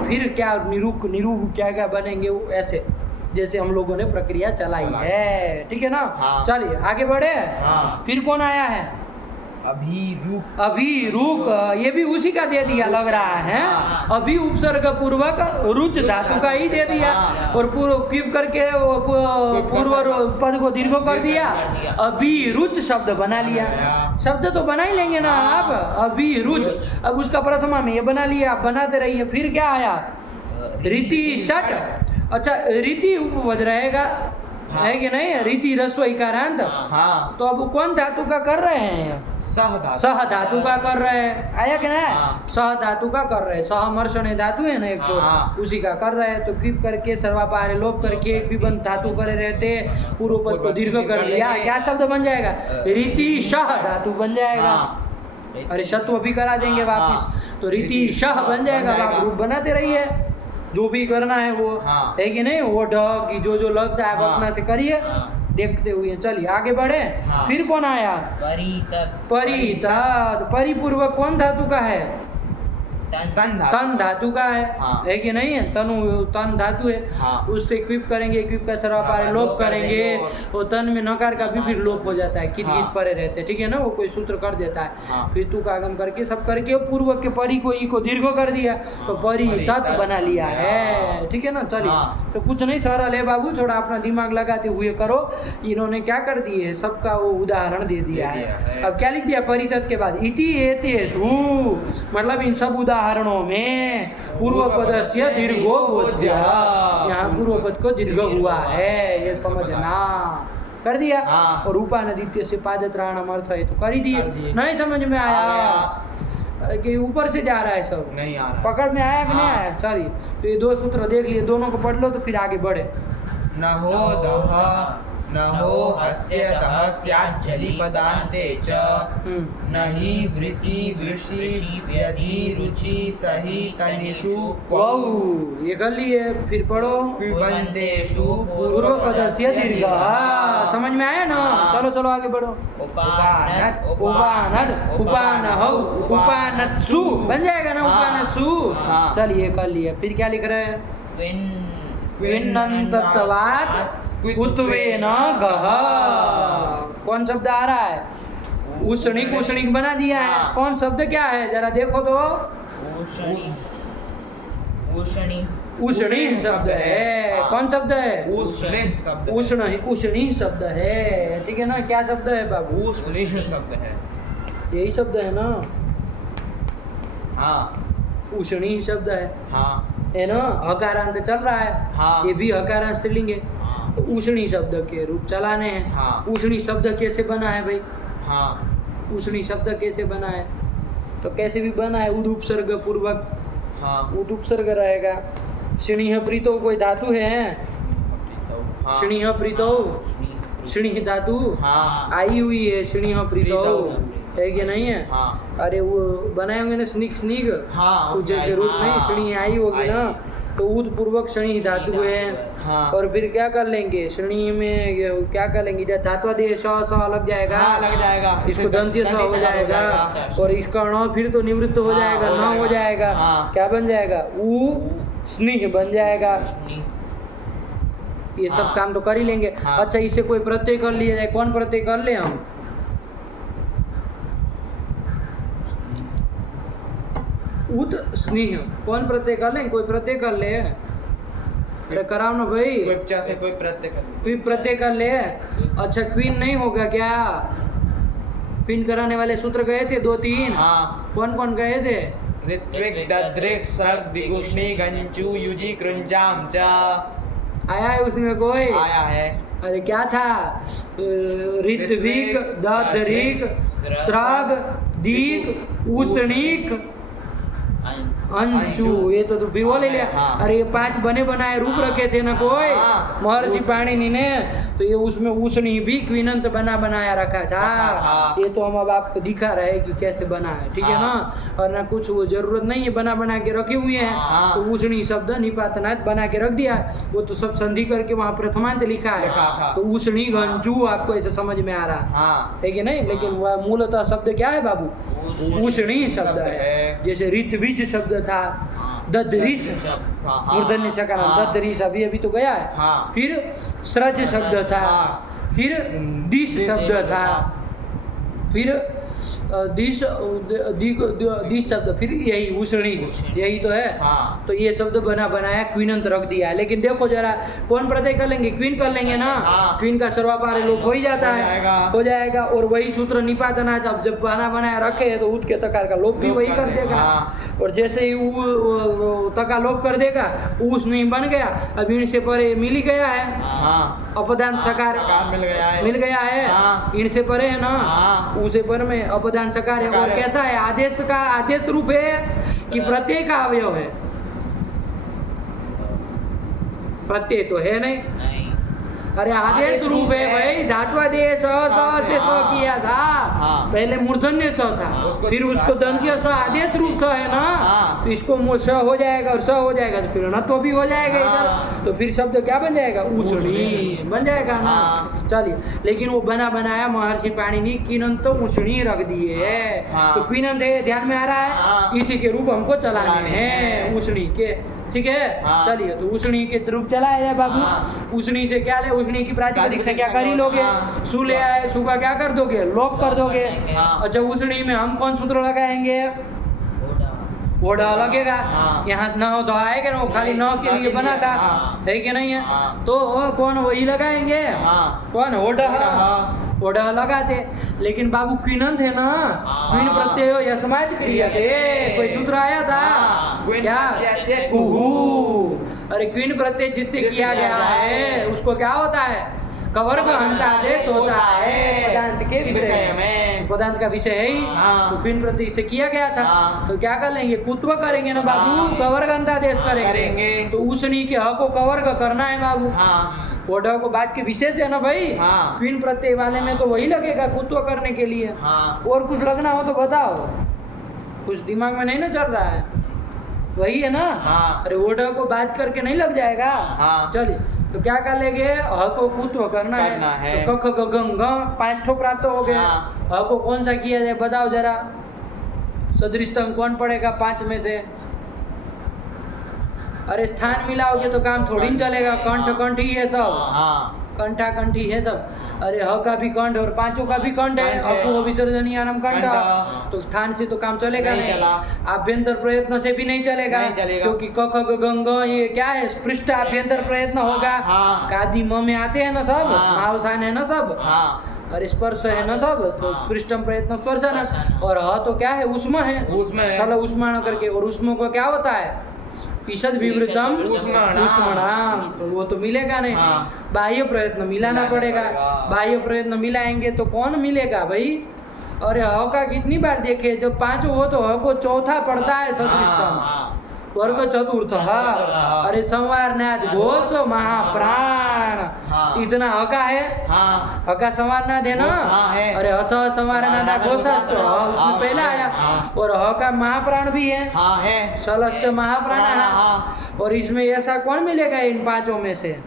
फिर क्या निरूप निरूप क्या क्या बनेंगे, वो ऐसे जैसे हम लोगों ने प्रक्रिया चलाई है, ठीक है ना। हाँ। चलिए आगे बढ़े। हाँ। फिर कौन आया है? अभिरूप। अभिरूप, ये भी उसी का दे दिया लग रहा है। हाँ। अभी उपसर्ग पूर्वक रुच धातु का ही दे दिया, हाँ। और पूर्व क्विप करके वो पूर्व पद को दीर्घ कर दिया, अभी रुच शब्द बना लिया। शब्द तो बना ही लेंगे ना आप, अभी रुच। अब उसका प्रथमा में ये बना लिया, आप बनाते रहिए। फिर क्या आया? रीति षट। अच्छा, रीति उपपद रहेगा, है कि नहीं? रीति रस्व इकारांत। हाँ। तो अब कौन धातु का कर रहे हैं? सह धातु। सह धातु का कर रहे हैं, आया कि नहीं? हाँ। सह धातु का कर रहे हैं, सहमर्षण धातु है ना एक, तो हाँ। उसी का कर रहे हैं। तो क्विप करके सर्वापार लोप करके पिबंत धातु करे रहते, पूर्व पद को दीर्घ कर दिया, क्या शब्द बन जाएगा? रीति सह धातु बन जाएगा। हाँ। अरे शत्व भी करा देंगे वापिस, तो रीति सह बन जाएगा। आप रूप बनाते रहिए, जो भी करना है वो, हाँ। है कि नहीं? वो ढ की जो जो लगता है आप हाँ। अपना से करिए, देखते हुए। चलिए आगे बढ़े। हाँ। फिर कौन आया? परितत। परितद। परिपूर्वक कौन धातु का है? तन धातु। तन धातु का हाँ। है कि नहीं है? तनु तन धातु है। हाँ। उससे क्विप करेंगे, क्विप का सर्वापार लोप करेंगे, और तन में नकार का भी फिर लोप हो जाता है, कित हाँ। गीत परे रहते हैं, ठीक है ना। वो कोई सूत्र कर देता है। हाँ। फिर तू का आगम करके सब करके पूर्व के परी को ई को दीर्घ कर दिया, तो परितत बना लिया है, ठीक है ना। चलिए, हाँ। तो कुछ नहीं, सरल है बाबू, थोड़ा अपना दिमाग लगाते हुए करो। इन्होंने क्या कर दिए है, सबका वो उदाहरण दे दिया है। अब क्या लिख दिया परितत के बाद? इति एतेषु, मतलब इन सब उदाहरणों में पूर्व पदस्य दीर्घो बोध्य, यहाँ पूर्व पद को दीर्घ हुआ है, ये समझना। कर दिया। हाँ। और उपानदित्य से पादत्राणम अर्थ है, तो कर ही दिए। कर दिए। नहीं समझ में आ आया कि ऊपर से जा रहा है सब? नहीं आ रहा। पकड़ में आया कि नहीं हाँ। आया? चलिए, तो ये दो सूत्र देख लिए, दोनों को पढ़ लो तो फिर आगे बढ़े। नहोदः नहो हस्य तः स्याज्जलि पदान्ते च नहि वृति वृषि व्यधि रुचि सहि तनिषु वाऊ, ये कर लिए। फिर पढ़ो। पिबन्तेषु पूर्व पदस्य दीर्घ। समझ में आया ना? चलो चलो आगे बढ़ो। उपानद उपानद, उपानहौ, उपानत्सु बन जाएगा ना? उपानत्सु। हाँ। चलिए कर लिए। फिर क्या लिख रहे हैं? क्विन्नन्तत्वात् उत्वेन गह। कौन शब्द आ रहा है? उष्णिक, उष्णिक बना दिया है। हाँ। कौन शब्द क्या है जरा देखो तो? उष्णी उष्णी शब्द है। हाँ। कौन शब्द है? उष्णे शब्द है। उष्ण, उष्णी शब्द है। ठीक है ना? क्या शब्द है बाबू? उष्णे शब्द है। यही शब्द है ना? हाँ उष्णी शब्द है। हाँ है ना? हकारांत चल रहा है। हाँ। ये भी हकारांत स्त्रीलिंग है। हाँ तो उष्णी शब्द के रूप चलाने हैं। हाँ। उष्णी शब्द कैसे बना है भाई? हाँ उष्णी शब्द कैसे बना है? तो कैसे भी बना है, उद उपसर्ग पूर्वक। हाँ उद उपसर्ग रहेगा। स्नेह प्रीतो कोई धातु है? हाँ स्नेह प्रीतो, स्नेह धातु हाँ आई हुई है। स्नेह प्रीतो है कि नहीं है? हाँ अरे वो बनाए होंगे ना स्निक स्निग, हाँ उज्जर के रूप में हाँ। श्रेणी आई होगी ना? तो उद पूर्वक श्रेणी धातु है। हाँ। और फिर क्या कर लेंगे श्रेणी में? ये क्या कर लेंगे? जब धात्वादेश स लग जाएगा। हाँ, लग जाएगा। इसको दंत्य स हो जाएगा। और इसका न फिर तो निवृत्त हो हाँ, जाएगा, हो न हो जाएगा। जाएगा। हाँ। क्या बन जाएगा? उ स्नेह बन जाएगा। ये सब हाँ। काम तो कर ही लेंगे। हाँ। अच्छा, इससे कोई प्रत्यय कर लिया जाए। कौन प्रत्यय कर ले हम? उत स्नेह कौन प्रत्यय कर लें? कोई प्रत्यय कर ले। अरे कराओ ना भाई। विपचा से कोई प्रत्यय कर ले। कोई प्रत्यय कर ले। अच्छा, क्वीन नहीं होगा क्या? क्वीन कराने वाले सूत्र गए थे 2-3। हाँ कौन कौन गए थे? ऋत्विक दद्रिक सर्ग दिगुष्णी गंजू युजी कृंजाम च आया है उसमें कोई? आया है। अरे क्या था? ऋत्विक, ददरिक, श्राग, दीक, उष्णिक, अंशु। ये तो भी वो ले लिया। हाँ। अरे ये 5 बने बनाए रूप रखे थे ना कोई हाँ। महर्षि पाणिनि ने, तो ये उसमें उष्णी भी क्विनंत बनाया रखा था। हाँ। ये तो हम अब आपको दिखा रहे हैं कि कैसे बना है। ठीक है हाँ। ना? और ना कुछ वो जरूरत नहीं है, बना के रखे हुए हैं। हाँ। तो उष्णी शब्द निपातनात् बना के रख दिया। वो तो सब संधि करके वहाँ प्रथमांत लिखा है। लिखा था। तो उष्णी गंजू आपको ऐसे समझ में आ रहा हाँ है कि नहीं? लेकिन वह मूलतः शब्द क्या है बाबू? उष्णी शब्द है। जैसे ऋत्विज शब्द था, ददरिश मूर्धन्य चकार, ददरिश अभी तो गया है। हाँ। फिर स्रज शब्द था। हाँ। फिर दिश शब्द था। फिर दिश शब्द, फिर यही उष्णी, यही तो है। हाँ। तो ये शब्द बनाया क्विनंत रख दिया है। लेकिन देखो जरा, कौन प्रत्यय कर लेंगे? क्वीन कर लेंगे ना? हाँ। क्वीन का सर्वापार लोप हो ही जाता हो है। जाएगा। हो जाएगा। और वही सूत्र निपातना, जब बनाया रखे है तो उत के तकार का लोप भी लोप वही कर कर देगा। देगा। हाँ। और जैसे ही तका लोप कर देगा, उस नहीं बन गया। अब इन से परे मिल ही गया है। हाँ अपदान सकार सकार मिल गया है। मिल गया है। हाँ। इनसे परे है ना? हाँ। उसे पर में अपदान सकार है। सकार और है। कैसा है? आदेश का आदेश रूप है कि प्रत्यय का अवयव है? प्रत्यय तो है नहीं। नहीं। अरे आदेश रूप है भाई। धात्वादेश स से स हाँ। किया था। हाँ। पहले मूर्धन्य स था, उसको फिर उसको दंत्य स, आदेश रूप स है ना? हाँ। तो इसको स हो जाएगा और स हो जाएगा तो फिर णत्व भी हो जाएगा इधर। हाँ। तो फिर शब्द क्या बन जाएगा? उष्णी उष्णी। बन जाएगा ना? हाँ। चलिए, लेकिन वो बनाया महर्षि पाणिनि किनंत उष्णी रख दिए है। हाँ। तो किनंत है, ध्यान में आ रहा है? हाँ। इसी के रूप हमको चलाने चलाने हैं हैं। उष्णी के। ठीक है। हाँ। चलिए, तो उष्णी के रूप चलाया जाए बाबू। हाँ। उष्णी से क्या ले? उष्णी की प्रातिपदिक से क्या कर ही लोगे? हाँ। सु ले आए, सु का क्या कर दोगे? लोप कर दोगे। हाँ। अच्छा, उष्णी में हम कौन सूत्र लगाएंगे? ओढ़ा लगेगा। हाँ। यहाँ न हो तो आएगा ना? वो खाली न के लिए बना था। हाँ। है कि नहीं है? हाँ। तो कौन वही लगाएंगे? हाँ। कौन? ओढ़ा। ओढ़ा। ओढ़ा लगाते। लेकिन बाबू क्विनंत है ना? क्वीन प्रत्यय यस्मात् क्रियते। कोई सूत्र आया था? हाँ। क्वीन क्या? प्रत्यय से कुहू। अरे क्वीन प्रत्यय जिससे जिससे किया किया गया जाए, है उसको क्या होता है? कवर्ग हंतादेश होता है पदांत के विषय में। पदांत का विषय है ही। हाँ। तो क्वीन प्रत्यय से किया गया था। हाँ। तो क्या कर लेंगे? कुत्व करेंगे ना बाबू? हाँ। कवर्ग हंतादेश करेंगे। करेंगे। तो उष्णी के ह को कवर्ग करना है बाबू। हाँ वो ढ को बाद के विशेष है ना भाई। हाँ। क्वीन प्रत्यय वाले में तो वही लगेगा कुत्व करने के लिए। हाँ। और कुछ लगना हो तो बताओ, कुछ दिमाग में नहीं ना चल रहा है, वही है ना। हाँ। अरे वो ढ को बात करके नहीं लग जाएगा। हाँ। चलिए तो क्या कर लेंगे, ह को कुत्व करना है तो क ख ग घ घ 5 ठो प्राप्त हो गए। हाँ। ह को कौन सा किया जाए बताओ जरा, सदृशतम कौन पड़ेगा 5 में से? अरे स्थान मिलाओगे तो काम थोड़ी न चलेगा, कंठ कंठ ही है सब, हाँ। कंठा कंठी है सब। अरे ह का भी कंठ और पांचों का भी कंठ है, कंठ है। अपूह विसर्जनीयानम कंठ, कंठ। तो स्थान से तो काम चलेगा नहीं चला। आभ्यंतर प्रयत्न से भी नहीं चलेगा, नहीं चलेगा। क्योंकि क ख ग घ घ ये क्या है, स्पृष्ट आभ्यंतर प्रयत्न होगा। हाँ। कादी म में आते हैं ना सब, हाँ। मावसान है ना सब, हाँ। और स्पर्श है ना सब, तो हाँ। स्पृष्टम प्रयत्न स्पर्शन, स्पर्शन। और ह तो क्या है, उष्मा है, उष्मा है। चलो उष्माण करके, और उष्मा को क्या होता है, ईषद विवृतम उष्माणाम। उष्माणाम, तो वो तो मिलेगा नहीं। हाँ। बाह्य प्रयत्न मिलाना मिलाना पड़ेगा, पड़ेगा। बाह्य प्रयत्न मिलाएंगे तो कौन मिलेगा भाई। और ह का कितनी बार देखे, जब 5 हो तो ह को चौथा पड़ता है सदृशतम, हाँ। वर्ग चतुर्थ। चतुर्थ। अरे संवारनाथ घोष महाप्राण, हाँ। इतना ह का है, हाँ। ह का संवारनाथ है ना। हाँ है। अरे हस संवारनाथ घोषास्त्र, उसमें हाँ, पहला आया। हाँ। और ह का महाप्राण भी है, हाँ है। सलश्च महाप्राण। हाँ। और इसमें ऐसा कौन मिलेगा इन 5 में से,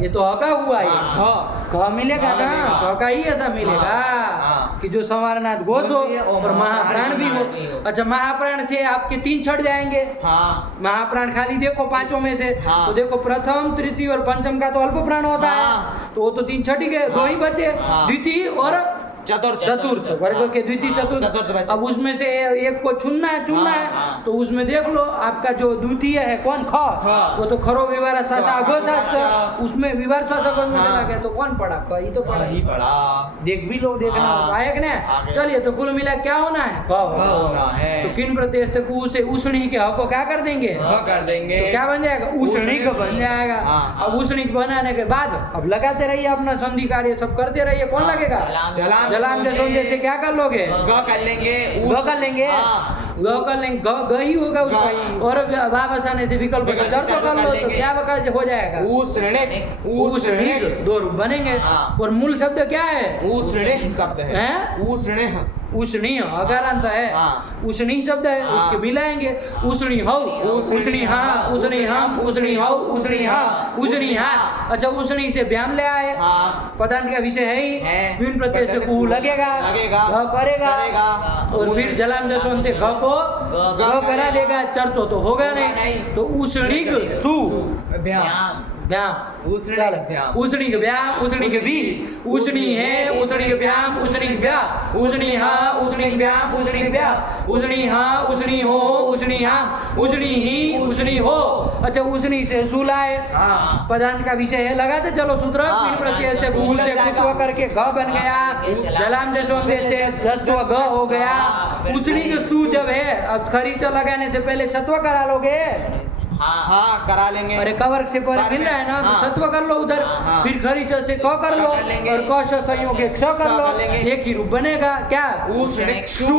ये तो ह का हुआ, ये हाँ, ख मिलेगा हाँ, ना, मिलेगा। ख का ही ऐसा मिलेगा हाँ। कि जो संवारनाथ घोष हो वो भी है और और महाप्राण भी हो। भी हो। अच्छा, महाप्राण से आपके 3 छट जाएंगे। हाँ। महाप्राण खाली देखो 5 में से, हाँ। तो देखो प्रथम तृतीय और पंचम का तो अल्प प्राण होता है, हाँ। तो वो तो 3 छट ही गए, 2 ही बचे, हाँ। द्वितीय और चतुर्थ। चतुर्थ, वर्ग के द्वितीय चतुर्थ चतुर्थ। बचे। अब उसमें से एक को चुनना हाँ, है, हाँ। तो उसमें देख लो आपका जो द्वितीय है कौन, ख, वो तो खरो विवार शास्त्र अघोषास्त्र, उसमें विवार शास्त्र में चला गया, तो कौन पढ़ा, क ही तो पढ़ा ही पड़ा। देख भी लो, देखना हाँ। होगा, आया कि नहीं। आगे। चलिए तो कुल मिला क्या होना है, क होना है। तो किन प्रत्यय से कु से उष्णी के ह को क्या कर देंगे, हाँ कर देंगे। तो क्या बन जाएगा, उष्णिक बन जाएगा। हाँ। अब उष्णिक बनाने के बाद अब लगाते रहिए अपना संधि कार्य, सब करते रहिए, कौन हाँ। लगेगा, जलाम जलाम जसोंदे से क्या कर लोगे, ग कर लेंगे। ग कर लेंगे, हाँ। ग कर लेंगे, ग ही होगा ग ही। उसका, और वाव आसानी से विकल्प से विकल्प चर्च से कर लो, कर तो लेंगे। क्या बका हो जाएगा, उष्णिक। उष्णिक, 2 रूप बनेंगे। हाँ। और मूल शब्द क्या है, उष्णिक शब्द है। हैं? उष्णिक। उष्णी अकारांत है, हाँ। उष्णी शब्द है, हाँ। उसके मिलाएंगे, उष्णी हो, उष्णी हा, उष्णी हम, उष्णी हो, उष्णी हा, उष्णी हा। अच्छा, उष्णी से व्याम ले आए, हाँ। पदांत का विषय है ही, है। विन प्रत्यय से कु लगेगा, लगेगा। घ करेगा, करेगा। और फिर जलाम जसोंते घ को ग करा देगा, चर तो होगा नहीं, तो उष्णिक सु व्याम। व्याम, उष्णिक चल व्याम। उष्णिक व्याम, उष्णिक भी, उष्णी है, उष्णिक व्याम, उष्णिक व्या, उष्णी हा, उष्णिक व्याम, उष्णिक व्या, उष्णी हा, उष्णी हो, उष्णी हाम, उष्णी ही, उष्णी हो। अच्छा, उष्णी से सु लाए, हाँ। पदांत का विषय है, लगाते चलो सूत्र, हाँ। फिर प्रत्यय से भूल से कुत्व करके घ बन गया, जलाम जसोंदे से जस्त्व घ हो गया। उष्णी के सु जब है, अब खरीचा लगाने से पहले सत्व करा लोगे, हाँ। हाँ करा लेंगे। अरे कवर्ग से पर पर मिल रहा है ना, तो हाँ। सत्व कर लो उधर, हाँ। फिर खरीच से क कर लो, कर लेंगे। और क श संयोग एक श कर श लो, कर लेंगे। एक ही रूप बनेगा क्या, उष्णिक शु,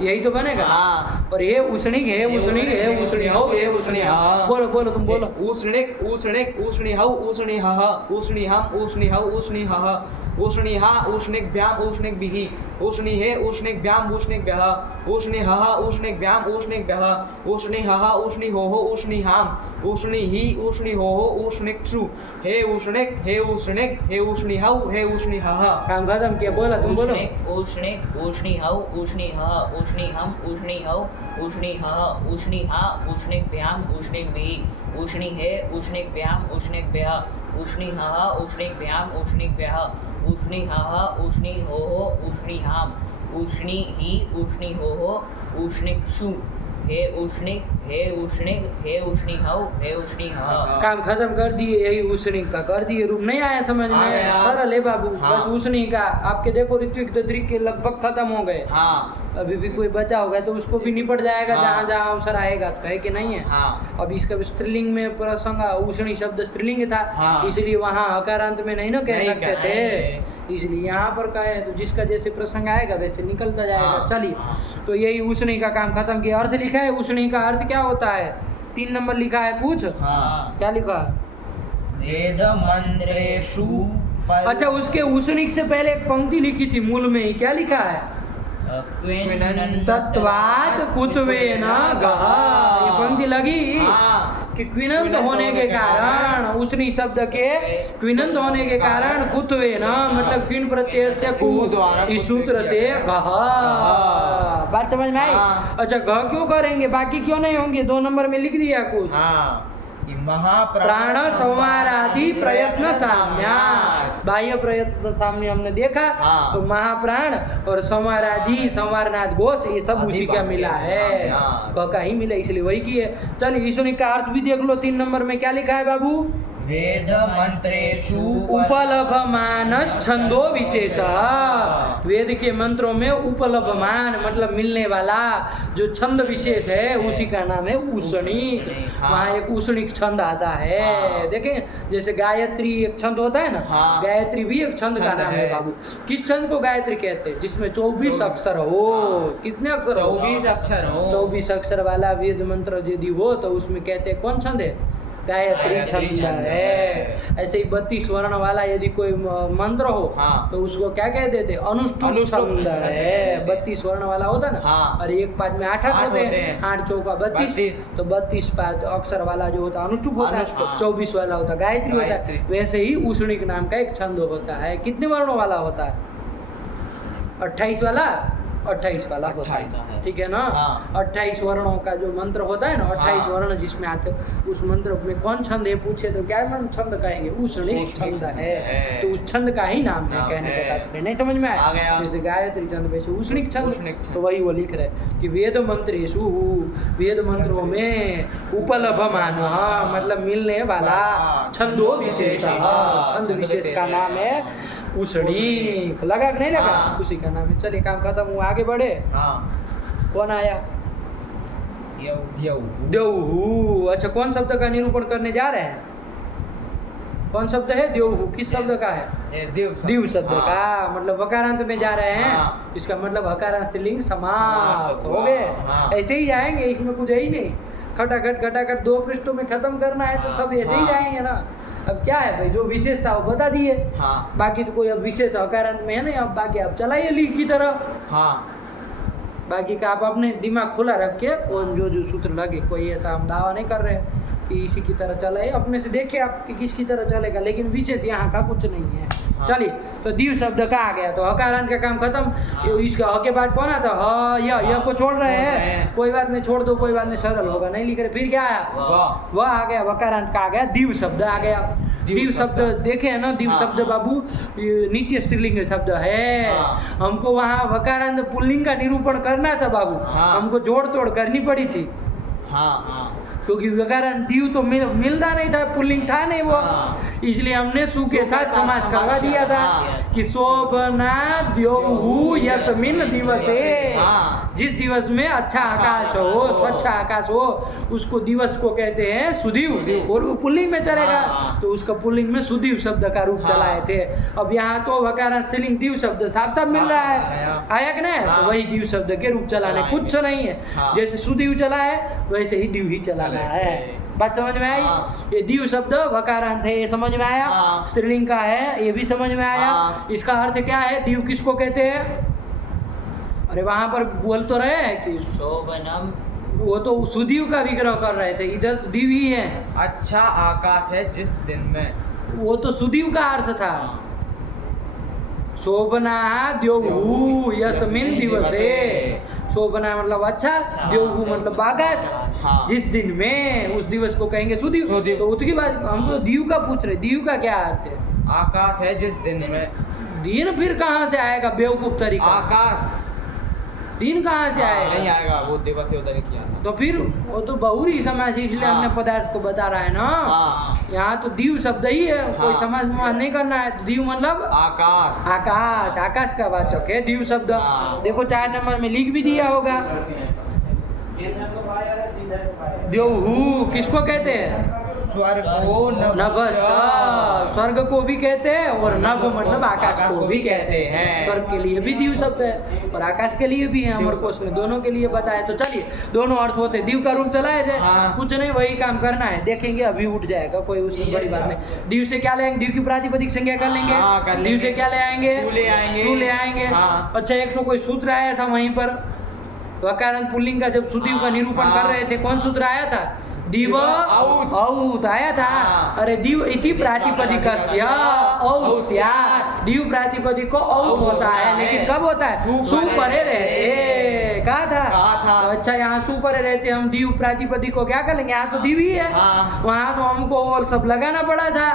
यही तो बनेगा। हाँ। और ये उष्णिक है, उष्णिक है, उष्णी हो, ये उष्णी हाँ। बोलो बोलो तुम बोलो, उष्णिक। उष्णिक। उष्णी हौ, उष्णी हह, उष्णी हम, उष्णी हौ, उष्णी हह, उष्णी हा, उष्णिक व्याम, उष्णिक बिहि, उष्णी हे, उष्णिक व्याम, उष्णिक व्यह, उष्णी हह, उष्णिक व्याम, उष्णिक व्यह, उष्णी हह, उष्णी होहो, उष्णी हाम, उष्णी ही, उष्णी होहो, उष्णिक छु, हे उष्णिक, हे उष्णिक, हे उष्णी हौ, हे उष्णी हह। काम खत्म किया, बोला तुम बोलो, उष्णिक, उष्णिक, उष्णी हौ, उष्णी हह, उष्णी हम, उष्णी हौ, उष्णी हह, उष्णी हा, उष्णिक व्याम, उष्णिक बिहि, उष्णी हे, उष्णिक व्याम, उष्णिक व्यह, उष्णी हह, उष्णिक व्याम, उष्णिक व्यह, उष्णी हह, उष्णी होहो, उष्णी हाम, उष्णी ही, उष्णी होहो, उष्णिक छु, हे उष्णिक, हे उष्णिक, हे उष्णी हौ, हे उष्णी हह। काम खत्म कर दिए, यही उष्णिक का कर दिए, रूप नहीं आया समझ में, आ गया। सरल है बाबू, हाँ। बस उष्णिक का आपके देखो ऋत्विक दद्रिक के लगभग खत्म हो गए, हाँ। अभी भी कोई बचा होगा तो उसको भी निपट जाएगा, हाँ। जहाँ जहाँ अवसर आएगा, तो है कि नहीं है। हाँ। अब इसका भी स्त्रीलिंग में प्रसंग, उष्णी शब्द स्त्रीलिंग था, हाँ। इसलिए वहाँ हकारांत में नहीं ना कह नहीं सकते कहते। थे, इसलिए यहाँ पर कहे तो जिसका जैसे प्रसंग आएगा वैसे निकलता जाएगा। हाँ। चलिए, हाँ। तो यही उष्णी का काम खत्म किया। अर्थ लिखा है, उष्णी का अर्थ क्या होता है, 3 नंबर लिखा है कुछ, हाँ। क्या लिखा है, वेद मंत्रेषु अच्छा, उसके उसनिक से पहले एक पंक्ति लिखी थी मूल में ही, क्या लिखा है? तत्वात् कुत्वेन गः। ये पंक्ति लगी कि क्विनंत होने के कारण, उसनी शब्द के क्विनंत होने के कारण कुत्वेन मतलब क्विन प्रत्यय से कु, इस सूत्र से गः। बात समझ में आई? अच्छा, गः क्यों करेंगे, बाकी क्यों नहीं होंगे? 2 नंबर में लिख दिया कुछ। प्राण संवारादि प्रयत्न साम्यात्, बाह्य प्रयत्न साम्य हमने देखा। तो महाप्राण और संवारादि, संवारनाथ घोष, ये सब उसी का मिला है, क का ही मिला, इसलिए वही की है। चलिए ईश्वरी का अर्थ भी देख लो। 3 नंबर में क्या लिखा है बाबू? वेद मंत्रेषु उपलभमानस छंदो विशेष। वेद के मंत्रों में उपलभमान मतलब मिलने वाला जो छंद विशेष है उसी का नाम है उष्णिक। वहाँ एक उष्णिक छंद आता है। देखें, जैसे गायत्री एक छंद होता है ना, गायत्री भी एक छंद का नाम है बाबू। किस छंद को गायत्री कहते हैं? जिसमें 24 अक्षर हो। कितने अक्षर? 24 अक्षर हो। 24 अक्षर वाला वेद मंत्र यदि हो तो उसमें कहते हैं कौन छंद है? गायत्री छंद है। ऐसे ही 32 वर्ण वाला यदि कोई मंत्र हो तो उसको क्या कहते थे? अनुष्टुप छंद है। 32 वर्ण वाला होता ना, और एक पाद में 8 होते हैं, 8 चौका 32, तो 32 पाद अक्षर वाला जो होता है अनुष्टुप होता है, 24 वाला होता है गायत्री होता है। वैसे ही उष्णिक नाम का एक छंद होता है। कितने वर्णों वाला होता है? 28 वाला, 28 वाला होता है, ठीक है ना? 28 वर्णों का जो मंत्र होता है ना, 28 वर्ण जिसमें आते, उस मंत्र में कौन छंद है पूछे तो क्या छंद कहेंगे? उष्णिक छंद है। तो उस छंद का ही नाम है, कहने का तात्पर्य। नहीं समझ में आया? जैसे गायत्री छंद वैसे उष्णिक छंद, तो वही वो लिख रहे कि वेद मंत्रेषु, वेद मंत्रों में उपलभमान मतलब मिलने वाला छंदो विशेष, छंद विशेष का नाम है उष्णिक। लगा कि नहीं लगा? उसी का नाम है। चलिए काम खत्म हुआ, आगे बढ़े। कौन आया? द्यौहु। अच्छा, कौन शब्द का निरूपण करने जा रहे हैं? कौन शब्द है? द्यौहु। किस शब्द का है? द्यू शब्द का, मतलब वकारांत में जा रहे हैं। इसका मतलब हकारांत से लिंग समाप्त हो गए। ऐसे ही जाएंगे, इसमें कुछ है ही नहीं। खटाखट 2 पृष्ठों में खत्म करना है तो सब ऐसे ही जाएंगे ना। अब क्या है भाई, जो विशेष था वो बता दिए। बाकी तो कोई अब विशेष हकारांत में है नहीं। अब बाकी आप चलाइए लीक की तरह। बाकी का आप अपने दिमाग खुला रख के कौन जो सूत्र लगे, कोई ऐसा हम दावा नहीं कर रहे हैं कि इसी की तरह चलाए, अपने से देखिए आप कि किसकी तरह चलेगा, लेकिन विशेष यहाँ का कुछ नहीं है। चलिए, तो दीव शब्द का आ गया, तो हकारांत का काम खत्म। इसका ह के बाद कौन आता? य को छोड़ रहे हैं, कोई बात नहीं, छोड़ दो, कोई बात नहीं, सरल होगा, नहीं लिख रहे। फिर क्या आया? वह आ गया, वकारांत का आ गया, दीव शब्द आ गया। दीव शब्द देखे है ना, दीव शब्द बाबू नित्य स्त्रीलिंग शब्द है। हमको वहाँ वकारांत पुल्लिंग का निरूपण करना था बाबू, हमको जोड़ तोड़ करनी पड़ी थी। क्योंकि वकारांत दीव तो मिलता नहीं था, पुल्लिंग था नहीं वो, इसलिए हमने सु के साथ समास करवा दिया था कि शोभना द्यौहु यस्मिन् दिवसे। जिस दिवस में अच्छा आकाश हो, स्वच्छ आकाश हो, उसको दिवस को कहते हैं सुदीव, और वो पुल्लिंग में चलेगा तो उसका पुल्लिंग में सुदीव शब्द का रूप चलाए थे। अब यहाँ तो वकारांत स्त्रीलिंग दीव शब्द साफ साफ मिल रहा है, आया कि नहीं? तो वही दीव शब्द के रूप चलाने, कुछ नहीं है। जैसे सुदीव चला है वैसे ही दीव ही चलाना है। बात समझ में आई? ये दीव शब्द वकारांत है, ये समझ में आया? स्त्रीलिंग का है, ये भी समझ में आया? इसका अर्थ क्या है? दीव किसको कहते हैं? अरे वहां पर बोल तो रहे हैं कि शोभनम, वो तो सुदीव का विग्रह कर रहे थे, इधर तो दीव ही है। अच्छा आकाश है जिस दिन में, वो तो सुदीव का अर्थ था। शोभना द्यौहु यस्मिन् दिवसे। शोभना मतलब अच्छा, द्यौहु मतलब आकाश, जिस दिन में, उस दिवस को कहेंगे सुदीव। तो उसकी बात हम तो दीव का पूछ रहे, दीव का क्या अर्थ है? आकाश है जिस दिन में। दिन फिर कहाँ से आएगा बेवकूफ तरीका? आकाश दिन कहाँ से आएगा? नहीं आएगा, वो दिवस से उधर किया था। तो फिर वो तो बहुरी समास, इसलिए हमने पदार्थ को बता रहा है ना। यहाँ तो दीव शब्द ही है, कोई समास नहीं करना है। दीव मतलब आकाश, आकाश, आकाश का वाचक है दीव शब्द। देखो 4 नंबर में लिख भी दिया होगा। द्यौहु किसको कहते हैं? स्वर्गो नभश्च, स्वर्ग को भी कहते हैं और नभ मतलब आकाश को भी कहते हैं। स्वर्ग के लिए भी दीव शब्द है और आकाश के लिए भी है, अमर कोश में दोनों के लिए बताया। तो चलिए दोनों अर्थ होते हैं। दीव का रूप चलाए थे, कुछ नहीं वही काम करना है, देखेंगे अभी उठ जाएगा, कोई उसमें बड़ी बात नहीं। दीव से क्या ले आएंगे, दीव की प्रातिपदिक संज्ञा कर लेंगे। दीव से क्या ले आएंगे, सु ले आएंगे। अच्छा एक तो कोई सूत्र आया था वहीं पर, वकारांत पुल्लिंग का जब सुदीव का निरूपण कर रहे थे, कौन सूत्र आया था, दिव औत आया था। अरे दिव इति प्रातिपदिकस्य औत स्यात्, दिव प्रातिपदिक को औत होता है, लेकिन कब होता है, सु परे रहते। कहा था तो अच्छा यहाँ सु परे रहते, हम दिव प्रातिपदिक को क्या कर लेंगे, यहाँ तो दिव ही है, वहाँ तो हमको सब लगाना पड़ा था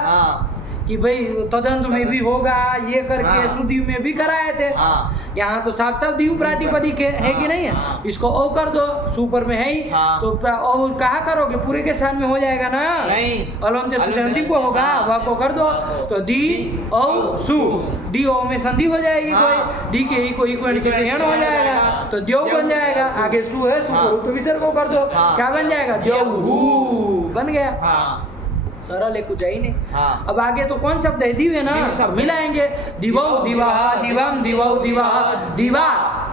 कि भाई तदंत में भी होगा, ये करके सुदीव में भी कराए थे। यहाँ तो साफ साफ दीव प्रातिपदिक है कि नहीं है, इसको ओ कर दो, सुपर में है ही तो ओ कहा करोगे, पूरे के साथ में हो जाएगा ना, नहीं अलंत से संधि को होगा, वह को कर दो तो दी ओ सु, दी ओ में संधि हो जाएगी, कोई दी के ही कोई के से हो जाएगा तो द्यौ बन जाएगा। आगे सु है, सु को तो विसर्ग को कर दो, क्या बन जाएगा, द्यौ बन गया। सरल है, कुछ है ही नहीं। अब आगे तो कौन शब्द है, दिव है ना, मिलाएंगे दिवौ दिवाह दिवम दिवौ दिवाह दिवा।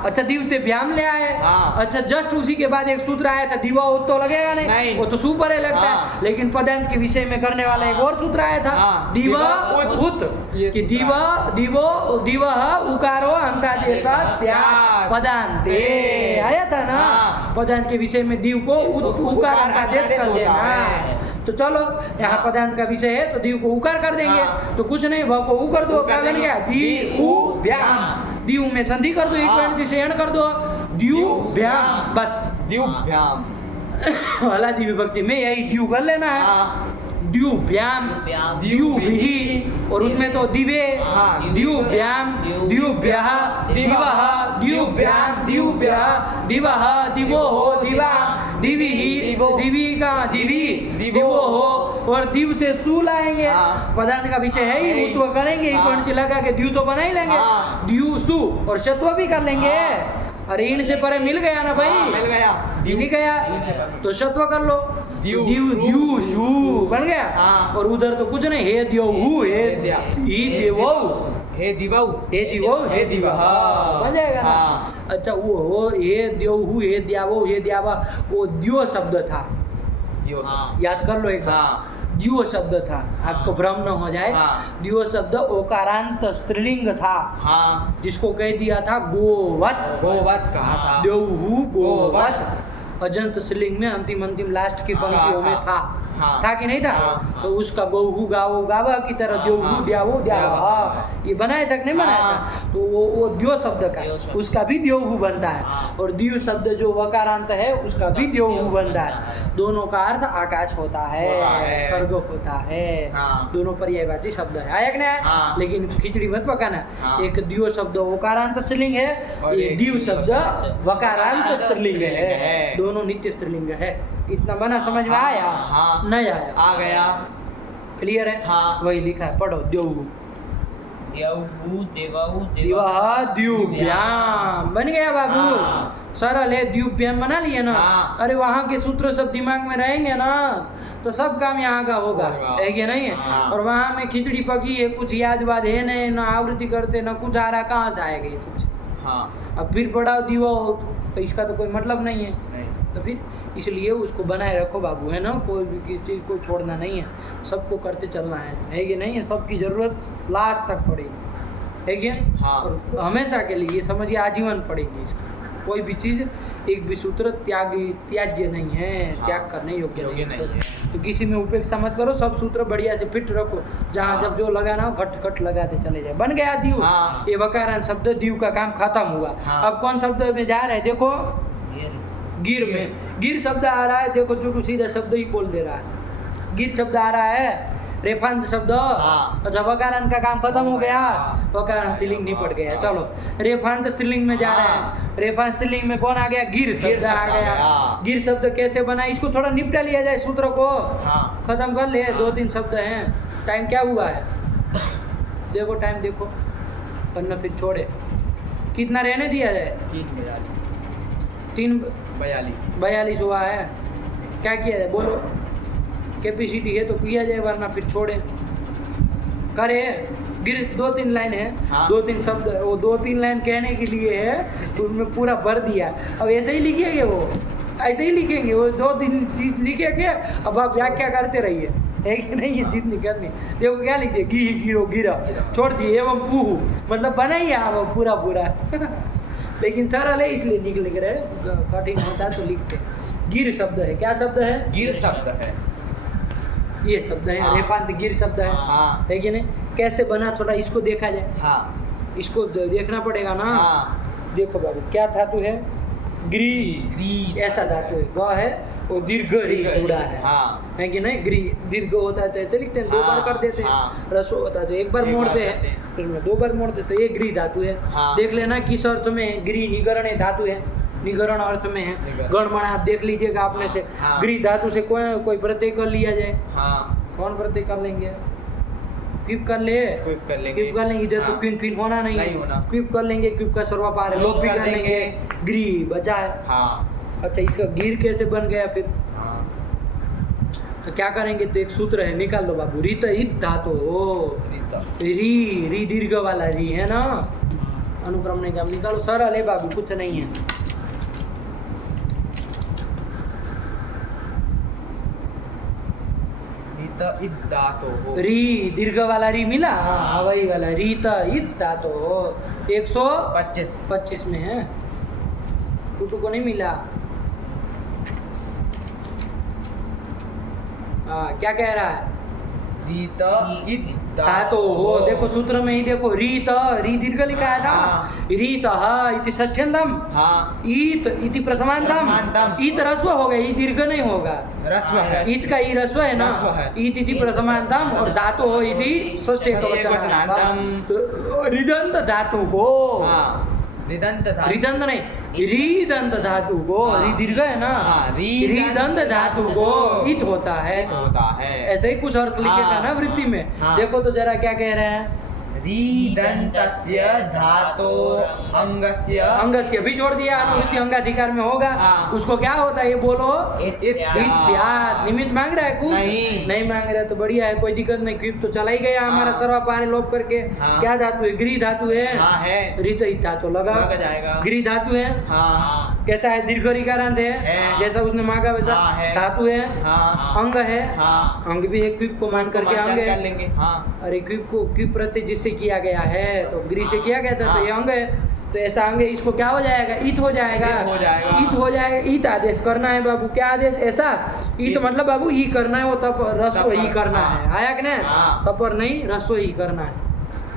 अच्छा दिव से व्याम ले आए। अच्छा जस्ट उसी के बाद एक सूत्र आया था दिवा उत, तो लगेगा नहीं, वो तो सुपर है लगता है, लेकिन पदांत के विषय में करने वाला एक और सूत्र आया था दिवा उत, कि दिवा दिवो दिवह उकारो अंतादेश स्यात् पदांते आया था ना, पदांत के विषय में दिव को उकार अंतादेश कर देना। तो चलो यहाँ पदांत का विषय है तो दीव को उकार कर देंगे, तो कुछ नहीं व को उ कर दो, क्या बन गया, दी उ व्याम, दीव में संधि कर दो, इक्वल से कर दो, द्यू व्याम, बस द्यू व्याम हलादी विभक्ति में यही द्यू कर लेना है, द्यू व्याम द्यू भी, और उसमें तो दिवे द्यू व्याम द्यू व्याह दिवह द्यू व्याम द्यू व्याह दिवह दिवो हो दिवा दिवी ही दिवी का दिवी दिवो हो, और दिव से सु लाएंगे, पदार्थ का विषय है ही, तो करेंगे कौन सी लगा के द्यू तो बना ही लेंगे, द्यू सु और शत्व भी कर लेंगे। अरे इन से परे मिल गया ना भाई, मिल गया, नहीं गया तो शत्व कर लो, द्यू शु बन गया। और उधर तो कुछ नहीं, हे द्यौ हे देवौ हे दिवौ हे दिवौ हे दिवह बन जाएगा ना। अच्छा वो हे द्यौ हे द्यावौ हे द्यावा, वो द्यो शब्द था, याद कर लो एक बार, द्यो शब्द था, आपको भ्रम न हो जाए। द्यो शब्द ओकारांत स्त्रीलिंग था, जिसको कह दिया था गोवत, गोवत कहा था, द्यौहु गोवत, अजंत स्त्रीलिंग में अंतिम लास्ट की पंक्तियों में था कि नहीं था, तो उसका गौहु गावो गावा की तरह द्यौहु द्यावो द्यावा ये बनाया था कि नहीं बनाया था, तो वो द्यो शब्द का उसका भी द्यौहु बनता है, और द्यू शब्द जो वकारांत है उसका भी द्यौहु बनता है। दोनों का अर्थ आकाश होता है, स्वर्ग होता है, दोनों पर्यायवाची शब्द है, आया कि नहीं। लेकिन खिचड़ी मत पकाना, एक द्यो शब्द ओकारांत स्त्रीलिंग है, ये द्यू शब्द वकारांत स्त्रीलिंग है, दोनों नित्य स्त्रीलिंग है। इतना बना समझ में आया? नहीं आया? आ गया, क्लियर है? वही लिखा है, पढ़ो। द्यौहु दिवह द्युभ्याम बन गया बाबू, सरल है, द्युभ्याम बना लिए ना। अरे वहाँ के सूत्र सब दिमाग में रहेंगे ना तो सब काम यहाँ का होगा, है कि नहीं है। और वहाँ में खिचड़ी पकी है, कुछ याद वाद है नहीं, ना आवृत्ति करते ना कुछ आ रहा, कहाँ से आएगा ये सब। अब फिर पढ़ाओ दिवा तो इसका तो कोई मतलब नहीं है, तो फिर इसलिए उसको बनाए रखो बाबू, है ना, कोई भी चीज़ को छोड़ना नहीं है, सबको करते चलना है कि नहीं है। सबकी ज़रूरत लास्ट तक पड़ेगी, है कि नहीं। और हमेशा के लिए ये समझिए आजीवन पड़ेगी इसकी, कोई भी चीज़ एक भी सूत्र त्याज्य नहीं है, त्याग करने योग्य नहीं है। तो किसी में उपेक्षा मत करो, सब सूत्र बढ़िया से फिट रखो, जहाँ जब जो लगाना हो घट घट लगाते चले जाए। बन गया दीव, ये वकारांत शब्द दीव का काम खत्म हुआ। अब कौन शब्द में जा रहा है, देखो गिर में, गिर शब्द आ रहा है, देखो चुटू सीधा शब्द ही बोल दे रहा है, गिर शब्द आ रहा है, रेफांत शब्द। अच्छा वकारांत का काम खत्म हो गया, वकारांत स्त्रीलिंग नहीं पड़ गया। चलो रेफांत स्त्रीलिंग में जा रहा है, रेफांत स्त्रीलिंग में कौन आ गया, गिर शब्द आ गया। गिर शब्द कैसे बना, इसको थोड़ा निपटा लिया जाए, सूत्र को खत्म कर ले, 2-3 शब्द हैं। टाइम क्या हुआ है, देखो टाइम देखो, वरना फिर छोड़े। कितना रहने दिया जाए, 3:42 हुआ है। क्या किया जाए, बोलो कैपेसिटी है तो किया जाए, वरना फिर छोड़े। करे गिर 2-3 लाइन है, हाँ। 2-3 शब्द, वो 2-3 लाइन कहने के लिए है, तो उनमें पूरा भर दिया। अब ऐसे ही लिखेंगे, वो ऐसे ही लिखेंगे, वो 2-3 चीज लिखेंगे, अब आप व्याख्या करते रहिए, है कि नहीं? ये चीज नहीं करनी। देखो क्या लिख दिए, गी गिरो गिरा, छोड़ दिए एवं पूहू, मतलब बना ही आप पूरा पूरा लेकिन सरल है इसलिए निकल रहे, कठिन होता तो लिखते। गिर शब्द है, क्या शब्द है? गिर शब्द है। ये शब्द है, हाँ। रेफांत गिर शब्द है, हाँ। है कि नहीं? कैसे बना, थोड़ा इसको देखा जाए, हाँ इसको देखना पड़ेगा ना। हाँ। देखो बाबू, क्या धातु है? ग्री, ग्री ऐसा धातु है, ग है वो दीर्घ री जुड़ा है, हाँ। है कि नहीं? ग्री दीर्घ होता है तो ऐसे लिखते हैं, 2 बार कर देते हैं। हाँ। रसो होता है तो 1 बार एक मोड़ते बार हैं, करते हैं। फिर में 2 बार मोड़ते, तो ये ग्री धातु है। हाँ। देख लेना किस अर्थ में ग्री निगरण धातु है, निगरण अर्थ में है। निगरण। गणमण आप देख लीजिएगा अपने से, हाँ। ग्री धातु से कोई प्रत्यय कर लिया जाए, हाँ। कौन प्रत्यय कर लेंगे? क्विप कर ले, क्विप कर लेंगे। क्विप कर लेंगे, इधर तो हाँ। क्विन फिन होना नहीं नहीं है, होना। क्विप कर लेंगे, क्विप का सर्वपार है, लोप भी कर लेंगे, ग्री बचा है। हाँ। अच्छा, इसका गिर कैसे बन गया फिर? हाँ। तो क्या करेंगे, तो एक सूत्र है, निकाल लो बाबू, रीत इत धातु हो, रीता। री दीर्घ वाला री है ना, अनुक्रम नहीं, काम निकालो, सरल है बाबू, कुछ नहीं है। रीता इत धातु हो। री दीर्घ वाला री मिला, हाँ वही वाला, रीत इत धातु हो, 125 में है, टूटू को नहीं मिला। हाँ, क्या कह रहा है? रीता इत धातु हो, देखो सूत्र में ही देखो, रीत, री दीर्घ लिखा है ना, हाँ। रीत इति षष्ठ्यंतम, हाँ। ईत इति प्रथमांतम, प्रथमांतम। ईत ह्रस्व होगा, ई दीर्घ नहीं होगा, रस्व है। ईत का ई ह्रस्व है ना, ह्रस्व है। ईत इति प्रथमांतम और धातु हो इति षष्ठी षष्ठीवचनान्तम। तो रिदंत धातु को, हाँ। रिदंत धातु। रिदंत नहीं, रीदंत धातु को, हाँ। री दीर्घ है ना, हाँ, रीदंत धातु को इत होता है, इत होता है। ऐसे ही कुछ अर्थ लिखेगा ना वृत्ति में। हाँ। देखो तो जरा क्या कह रहे हैं, रीदन्तस्य धातो अंगस्य अंगस्य भी जोड़ दिया, अनुवृत्ति अंगाधिकार में होगा, हाँ। उसको क्या होता है ये बोलो, इत इत स्यात्। निमित्त मांग रहा है कुछ? नहीं मांग रहा है, तो बढ़िया है, कोई दिक्कत नहीं, क्विप तो चला ही गया हमारा हाँ। सर्वपारे लोप करके। हाँ। क्या धातु है? ग्री धातु है, हाँ है। रीत इत धातु लगा, लग जाएगा। ग्री धातु है, हाँ। कैसा है? दीर्घ ऋकारांत है, है। जैसा उसने मांगा वैसा। हाँ, है। धातु है, हाँ। अंग है, हाँ। अंग भी है, क्विप को मान करके अंग कर है। लेंगे। हाँ। अरे क्विप प्रत्यय जिससे किया गया है, तो ग्री से किया गया था, तो ये अंग है, तो ऐसा अंग है, इसको क्या हो जाएगा? ईत हो जाएगा, ईत हो जाएगा। ईत हो जाएगा। ईत आदेश करना है बाबू, क्या आदेश? ऐसा ईत मतलब बाबू ई करना है, वो तब रस्व ही करना है, आया कि नहीं? हाँ। तपर नहीं, रस्व ही करना है,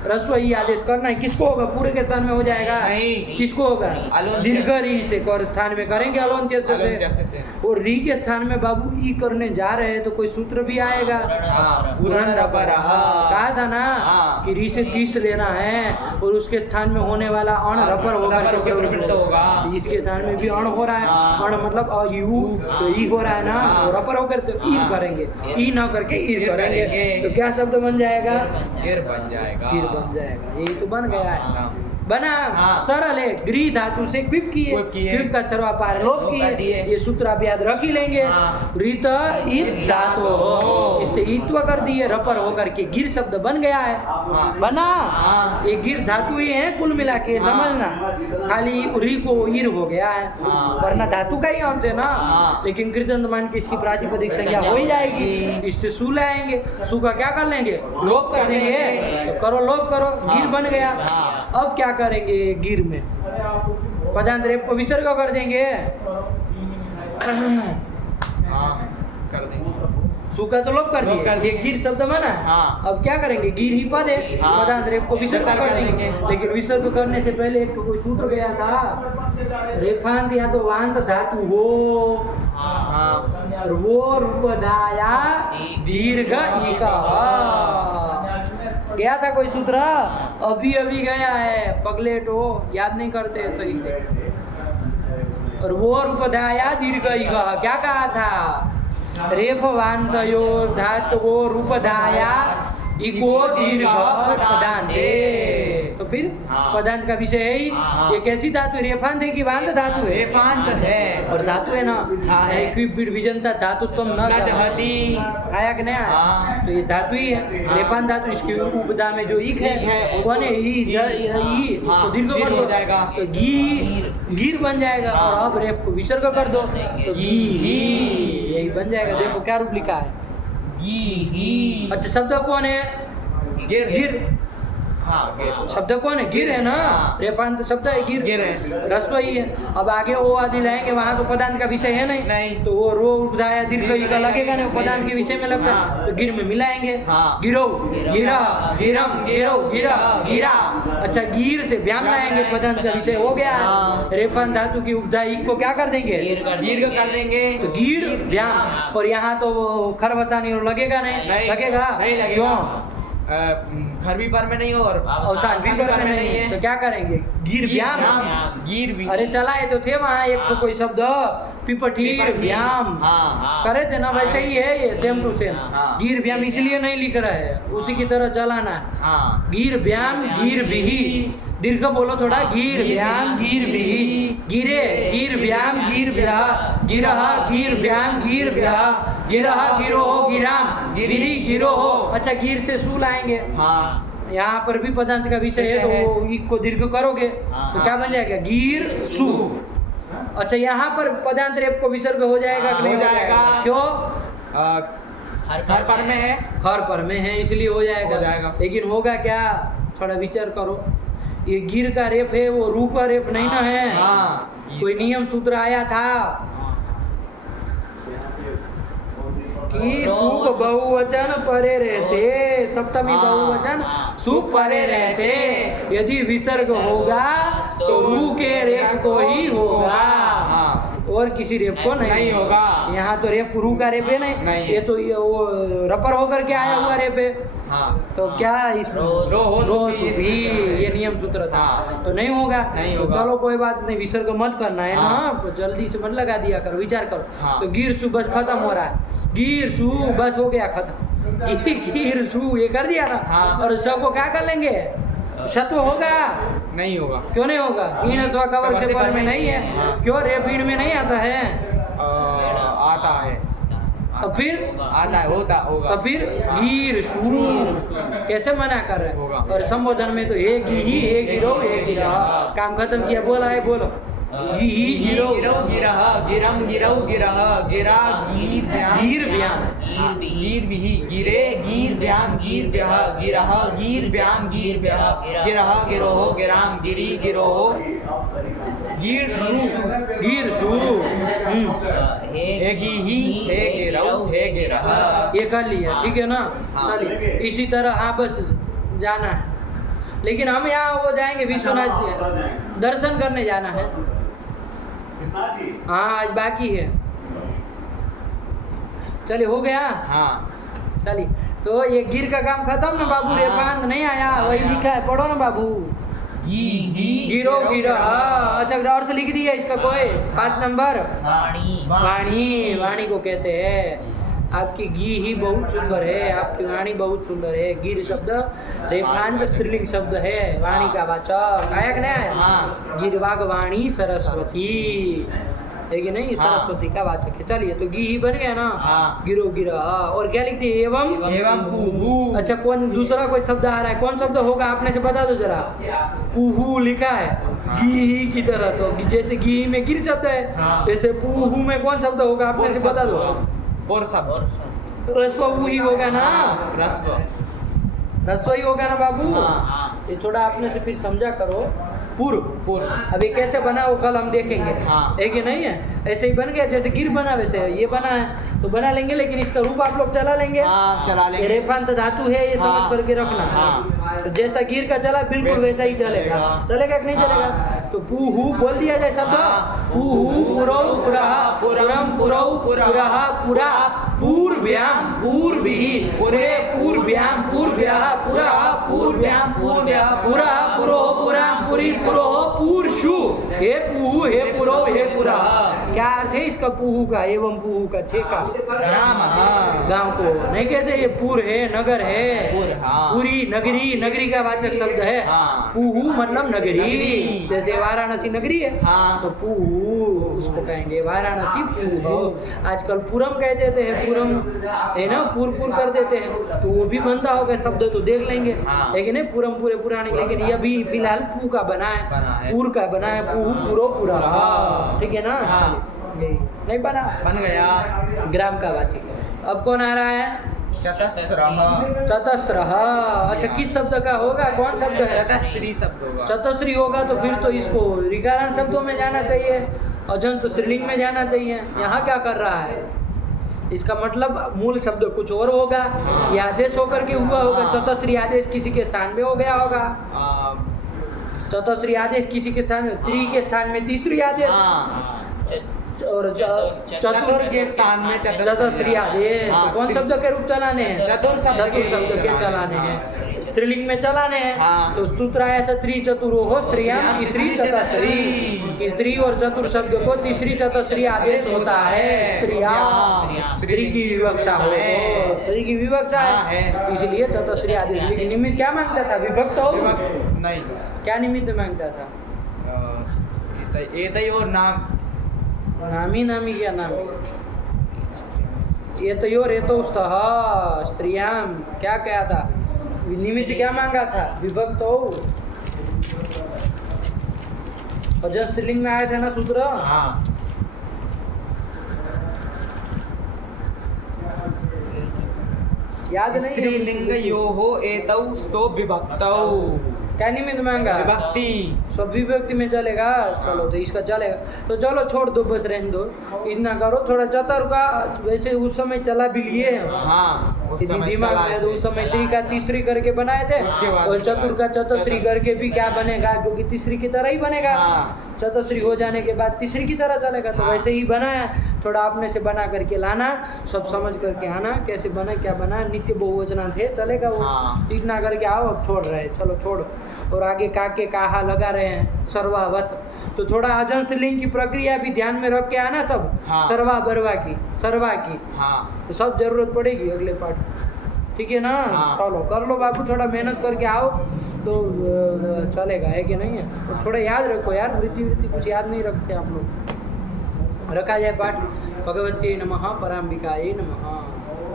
रस्व ही आदेश करना है। किसको होगा? पूरे के स्थान में हो जाएगा? नहीं। किसको होगा? अलोन्त्य दीर्घ री से कर स्थान में करेंगे, अलोन्त्य से। अलोन्त्य से। और री के स्थान में बाबू ई करने जा रहे हैं, तो कोई सूत्र भी आएगा। हाँ। पुनर्रपरः। कहा था ना हाँ। कि री से 30 लेना है, और उसके स्थान में होने वाला अण रपर होकर रपर के होकर प्रवृत्त होगा। इसके स्थान में भी अण हो रहा है, हाँ। अण मतलब अयु, तो ई हो रहा है ना, हाँ। तो रपर होकर तो ई हाँ। करेंगे, ई ना करके ई ईर करेंगे, करेंगे। तो क्या शब्द बन जाएगा? गिर बन जाएगा। गिर बन जाएगा, यही तो बन गया है, हाँ। बना। हाँ। सरल है, ग्री धातु से क्विप किए, क्विप किए। क्विप का सर्वापार लोप लोप कर किए, दिए। ये सूत्र आप याद रख ही लेंगे। हाँ। रीत इत धातु हो, इससे ईत्व कर दिए, रपर होकर के गिर शब्द बन गया है, हाँ। बना। हाँ। ये गिर धातु ही है कुल मिला के, हाँ। समझना, खाली री को ईर हो गया है, हाँ। वरना धातु का ही अंश है ना। हाँ। लेकिन कृतंत मान की इसकी प्रातिपदिक संज्ञा हो ही जाएगी, इससे सु लाएंगे, सु का क्या कर लेंगे? लोप कर देंगे, तो करो लोप करो, गिर बन गया। हाँ। अब क्या करेंगे? गिर में पदांत रेप को विसर्ग कर देंगे, हाँ। कर देंगे। सु का तो लोप कर लोप कर दिए, ये देंगे। गिर शब्द बना। हाँ। अब क्या करेंगे? गिर ही पद है, हाँ। पदांत रेप को विसर्ग विसर्ग कर कर देंगे। देंगे। लेकिन विसर्ग करने से पहले एक तो कोई सूत्र गया था, रेफांत या तो वांत धातु हो, हाँ। और वो रूपधाया दीर्घ इका गया था कोई सूत्र, अभी अभी गया है, पगलेट हो, याद नहीं करते सही से। और वो रूपधाया दीर्घ इका, क्या कहा था? रेफवांतयो धातु रूपधाया इको दीर्घ पदान्ते, तो फिर हाँ। पदांत का विषय है ही। हाँ। ये कैसी धातु है? रेफांत है कि वांत धातु है? रेफांत है और धातु है ना, हाँ है। इक्विपिड विजंता धातु तुम न न चाहती। आया कि नहीं आया? हाँ। तो ये धातु ही है। हाँ। रेफांत धातु, इसकी उपदा में जो ईक ईक है, है उसको कौन है? ई हाँ, इसको दीर्घ दीर्घ कर हो दो जाएगा। तो गीर बन जाएगा। हाँ। और अब रेफ को विसर्ग कर दो तो गी यही बन जाएगा। देखो क्या रूप लिखा है। गी अच्छा शब्द कौन है? गिर। हाँ गिर। शब्द कौन है? गिर है ना। हाँ। रेफांत शब्द है गिर। गिर है। रस्व ही है। अब आगे ओ आदि लाएंगे वहां तो पदांत का विषय है नहीं। नहीं। तो वो रो उपधाया दीर्घ ई का लगेगा नहीं, वो नहीं। पदांत के विषय में लगता है। हाँ। तो गिर में मिलाएंगे। हाँ। गिरो, गिरा, गिरम, गिरो, गिरा, गिरा। अच्छा गिर से व्याम लाएंगे, पदांत का विषय हो गया। हाँ। रेफांत धातु की उपधा ई को क्या कर देंगे? दीर्घ कर देंगे। तो गिर व्याम। और यहाँ तो वो खर बसानी और लगेगा नहीं। नहीं लगेगा? नहीं लगेगा। क्यों? खरबी पर में नहीं और अवसान भी पर में नहीं है। तो क्या करेंगे? गिर व्याम। गिर भी। अरे चलाए तो थे वहाँ एक तो कोई शब्द पिपठीर व्याम हाँ करे थे ना, वैसे ही है ये सेम टू सेम। हाँ। गिर व्याम इसलिए नहीं लिख रहा है, उसी की तरह चलाना है। हाँ गिर व्याम गिर बिही, दीर्घ बोलो थोड़ा। गिर व्याम गिर बिही, गिरे गिर व्याम गिर ब्याह, गिरह गिर व्याम गिर ब्याह, गिरह गिरो गिराम गिरी गिरो। अच्छा गिर से सू लाएंगे। हाँ यहाँ पर भी पदांत का विषय है तो वो ई को दीर्घ करोगे तो क्या बन जाएगा? गिर सु। अच्छा यहाँ पर पदांत रेप को विसर्ग हो जाएगा कि नहीं हो जाएगा। क्यों? घर पर में है। खर पर में है इसलिए हो जाएगा। हो जाएगा। लेकिन होगा क्या? थोड़ा विचार करो। ये गिर का रेप है, वो रू का रेप नहीं ना है। हाँ कोई नियम सूत्र आया था कि सुख बहुवचन परे रहते, सप्तमी हाँ। बहुवचन सुख परे रहते। यदि विसर्ग होगा तो रू के रेप को ही होगा, हाँ और किसी रेप को नहीं होगा। यहाँ तो रेप रू का रेप है नहीं। ये तो ये वो रपर होकर के आया हुआ रेप है। हाँ तो क्या इसमें रो हो रो सुखी, सुखी, ये नियम सूत्र था। हाँ। तो नहीं होगा। नहीं तो होगा। चलो कोई बात नहीं, विसर्ग मत करना है हाँ। ना, तो जल्दी से मत लगा दिया करो, विचार करो। हाँ। तो गिर सु बस खत्म हो रहा है। गिर सु बस हो गया खत्म। गिर सु ये कर दिया ना। हाँ। और सब को क्या कर लेंगे? शत्व होगा? नहीं होगा। क्यों नहीं होगा? इन अथवा कवर से पर में नहीं है। हाँ। क्यों? रेप इन में नहीं आता है। आता है। तो फिर आता है, होता होगा। तो फिर गिर शू कैसे मना कर रहे होगा। हैं? और संबोधन में तो हे गी हे गिरो हे गिरा, काम खत्म किया। बोला है बोलो गी गिरो गिरह गिरम गिरौ गिरह गिरा गिर व्याम गिर व्याम गिर बिही गिरे गिर व्याम गिर ब्याह गिरह गिर व्याम गिर ब्याह गिरह गिरोह गिराम गिरी गिरोह गिर शू हे गी हे गिरौ हे गिरह। ये कर लिया, ठीक है ना। हाँ। चलिए इसी तरह हाँ बस जाना है। लेकिन हम यहाँ वो जाएंगे विश्वनाथ जी, दर्शन करने जाना है। हाँ आज बाकी है। चलिए हो गया। हाँ चलिए तो ये गिर का काम खत्म ना बाबू। हाँ। रेफांत नहीं आया, वही लिखा है, पढ़ो ना बाबू। गिरो गिरा। अच्छा अर्थ लिख दिया इसका कोई? 5 नंबर वाणी। वाणी को कहते हैं। आपकी गी ही बहुत सुंदर है, आपकी वाणी बहुत सुंदर है। गिर शब्द रेफांत स्त्रीलिंग शब्द है, वाणी का वाचक। आया कि नहीं आया? हाँ। गिरवाग वाणी सरस्वती है कि नहीं? हाँ। सरस्वती का वाचक है। चलिए तो गी ही बन गया ना। हाँ। गिरो गिरा। और क्या लिखते हैं? एवं पुहु। अच्छा कौन दूसरा कोई शब्द आ रहा है? कौन शब्द होगा आपने से बता दो जरा। पुहु लिखा है गी ही की तरह। तो जैसे गी में गिर शब्द है, हाँ। वैसे पुहु में कौन शब्द होगा आपने से बता दो। रस्व ही होगा ना। रस्व ही होगा ना बाबू। हाँ। ये थोड़ा आपने से फिर समझा करो। पूर्व अभी कैसे बना वो कल हम देखेंगे। हाँ। है कि नहीं है? ऐसे ही बन गया जैसे गिर बना वैसे ये बना है तो बना लेंगे, लेकिन इसका रूप आप लोग चला लेंगे। हाँ, चला लेंगे। ये रेफांत धातु है, ये हाँ। समझ करके रखना। हाँ। तो जैसा गिर का चला बिल्कुल वैसा ही चलेगा। चलेगा कि नहीं चलेगा? तो पूहू बोल दिया जाए शब्द। हाँ। पूहू पुरौ पुरः पुरम पुरौ पुरः पुरा पूर्व्याम पूर्वी पुरे पूर्व्याम पूर्व्यः पुरः पूर्व्याम पूर्व्यः पुरः पुरो पुराम पुरी पुरो पूर्षु। हे पूहू हे पुरो हे पुरः। क्या अर्थ है इसका पुहू का एवं पुहू का छे का ग्राम हाँ गांव को नहीं कहते ये पुर है नगर है पुर, हाँ। पूरी नगरी नगरी का वाचक शब्द है हाँ। पुहू मतलब नगरी नगरी। जैसे वाराणसी नगरी है हाँ। तो पुहू उसको कहेंगे वाराणसी पुहू आजकल पुरम कह देते हैं पुरम है ना पुर कर देते हैं तो वो भी बनता होगा शब्द तो देख लेंगे हाँ। लेकिन ये पुरम पूरे पुराने लेकिन ये भी फिलहाल पू का बना है पुर का बना है पुहू पुरो पूरा हाँ। ठीक है ना हाँ। यही नहीं बना बन गया ग्राम का वाचक अब कौन आ रहा है चतस्रः चतस्रः अच्छा किस शब्द का होगा कौन शब्द है चतस्री शब्द होगा चतस्री होगा तो फिर तो इसको ऋकारांत शब्दों में जाना चाहिए अजंत स्त्रीलिंग में जाना चाहिए यहाँ क्या कर रहा है इसका मतलब मूल शब्द कुछ और होगा ये आदेश होकर के हुआ होगा चतस्री आदेश किसी के स्थान में हो गया होगा चतस्री आदेश किसी के स्थान में त्रि के स्थान में तीसरी आदेश और चतुर के स्थान में चतस्री आदेश हाँ, तो कौन शब्द के रूप चलाने हैं चतुर शब्द के चलाने हैं स्त्रीलिंग में चलाने हैं हाँ। तो सूत्र आया था त्रि चतुरो हो स्त्रियां तीसरी चतस्री कि स्त्री और चतुर शब्द को तीसरी चतस्री आदेश होता है स्त्रियां स्त्री की विवक्षा हो स्त्री की विवक्षा है इसलिए चतस्री आदेश लेकिन निमित्त क्या मांगता था विभक्त हो नहीं क्या निमित्त मांगता था एतयोर नाम नामी क्या नामी एतयोर एतौस्तः स्त्रियां क्या कहा था निमित्त क्या मांगा था विभक्त हो और जब स्त्रीलिंग में आया था ना सूत्र हाँ याद नहीं स्त्रीलिंग यो हो एतौ स्तो विभक्तौ क्या निमित्त मांगा विभक्ति सब विभक्ति में चलेगा चलो तो इसका चलेगा तो चलो छोड़ दो बस रहने दो इतना करो थोड़ा चतर का वैसे उस समय चला भी लिए हैं हाँ उस समय दिमाग चला में तो उस समय त्रि का तीसरी करके बनाए थे उसके बाद और चतुर का चतुश्री करके भी क्या बनेगा क्योंकि तीसरी की तरह ही बनेगा हाँ। चतुश्री हो जाने के बाद तीसरी की तरह चलेगा तो हाँ। वैसे ही बनाया थोड़ा अपने से बना करके लाना सब समझ करके आना कैसे बना क्या बना नित्य बहुवचनांत है चलेगा वो हाँ। इतना करके आओ अब छोड़ रहे हैं चलो छोड़ो और आगे काके काहा लगा रहे हैं सर्वावत तो थोड़ा अजंत लिंग की प्रक्रिया भी ध्यान में रख के आना सब हाँ। सर्वा बरवा की सर्वा की हाँ तो सब जरूरत पड़ेगी अगले पार्ट ठीक है ना हाँ। चलो कर लो बाबू थोड़ा मेहनत करके आओ तो चलेगा है कि नहीं है और थोड़ा याद रखो यार वृत्ति कुछ याद नहीं रखते आप लोग रखा जाए पाठ भगवती नमः पराम्बिकायै नमः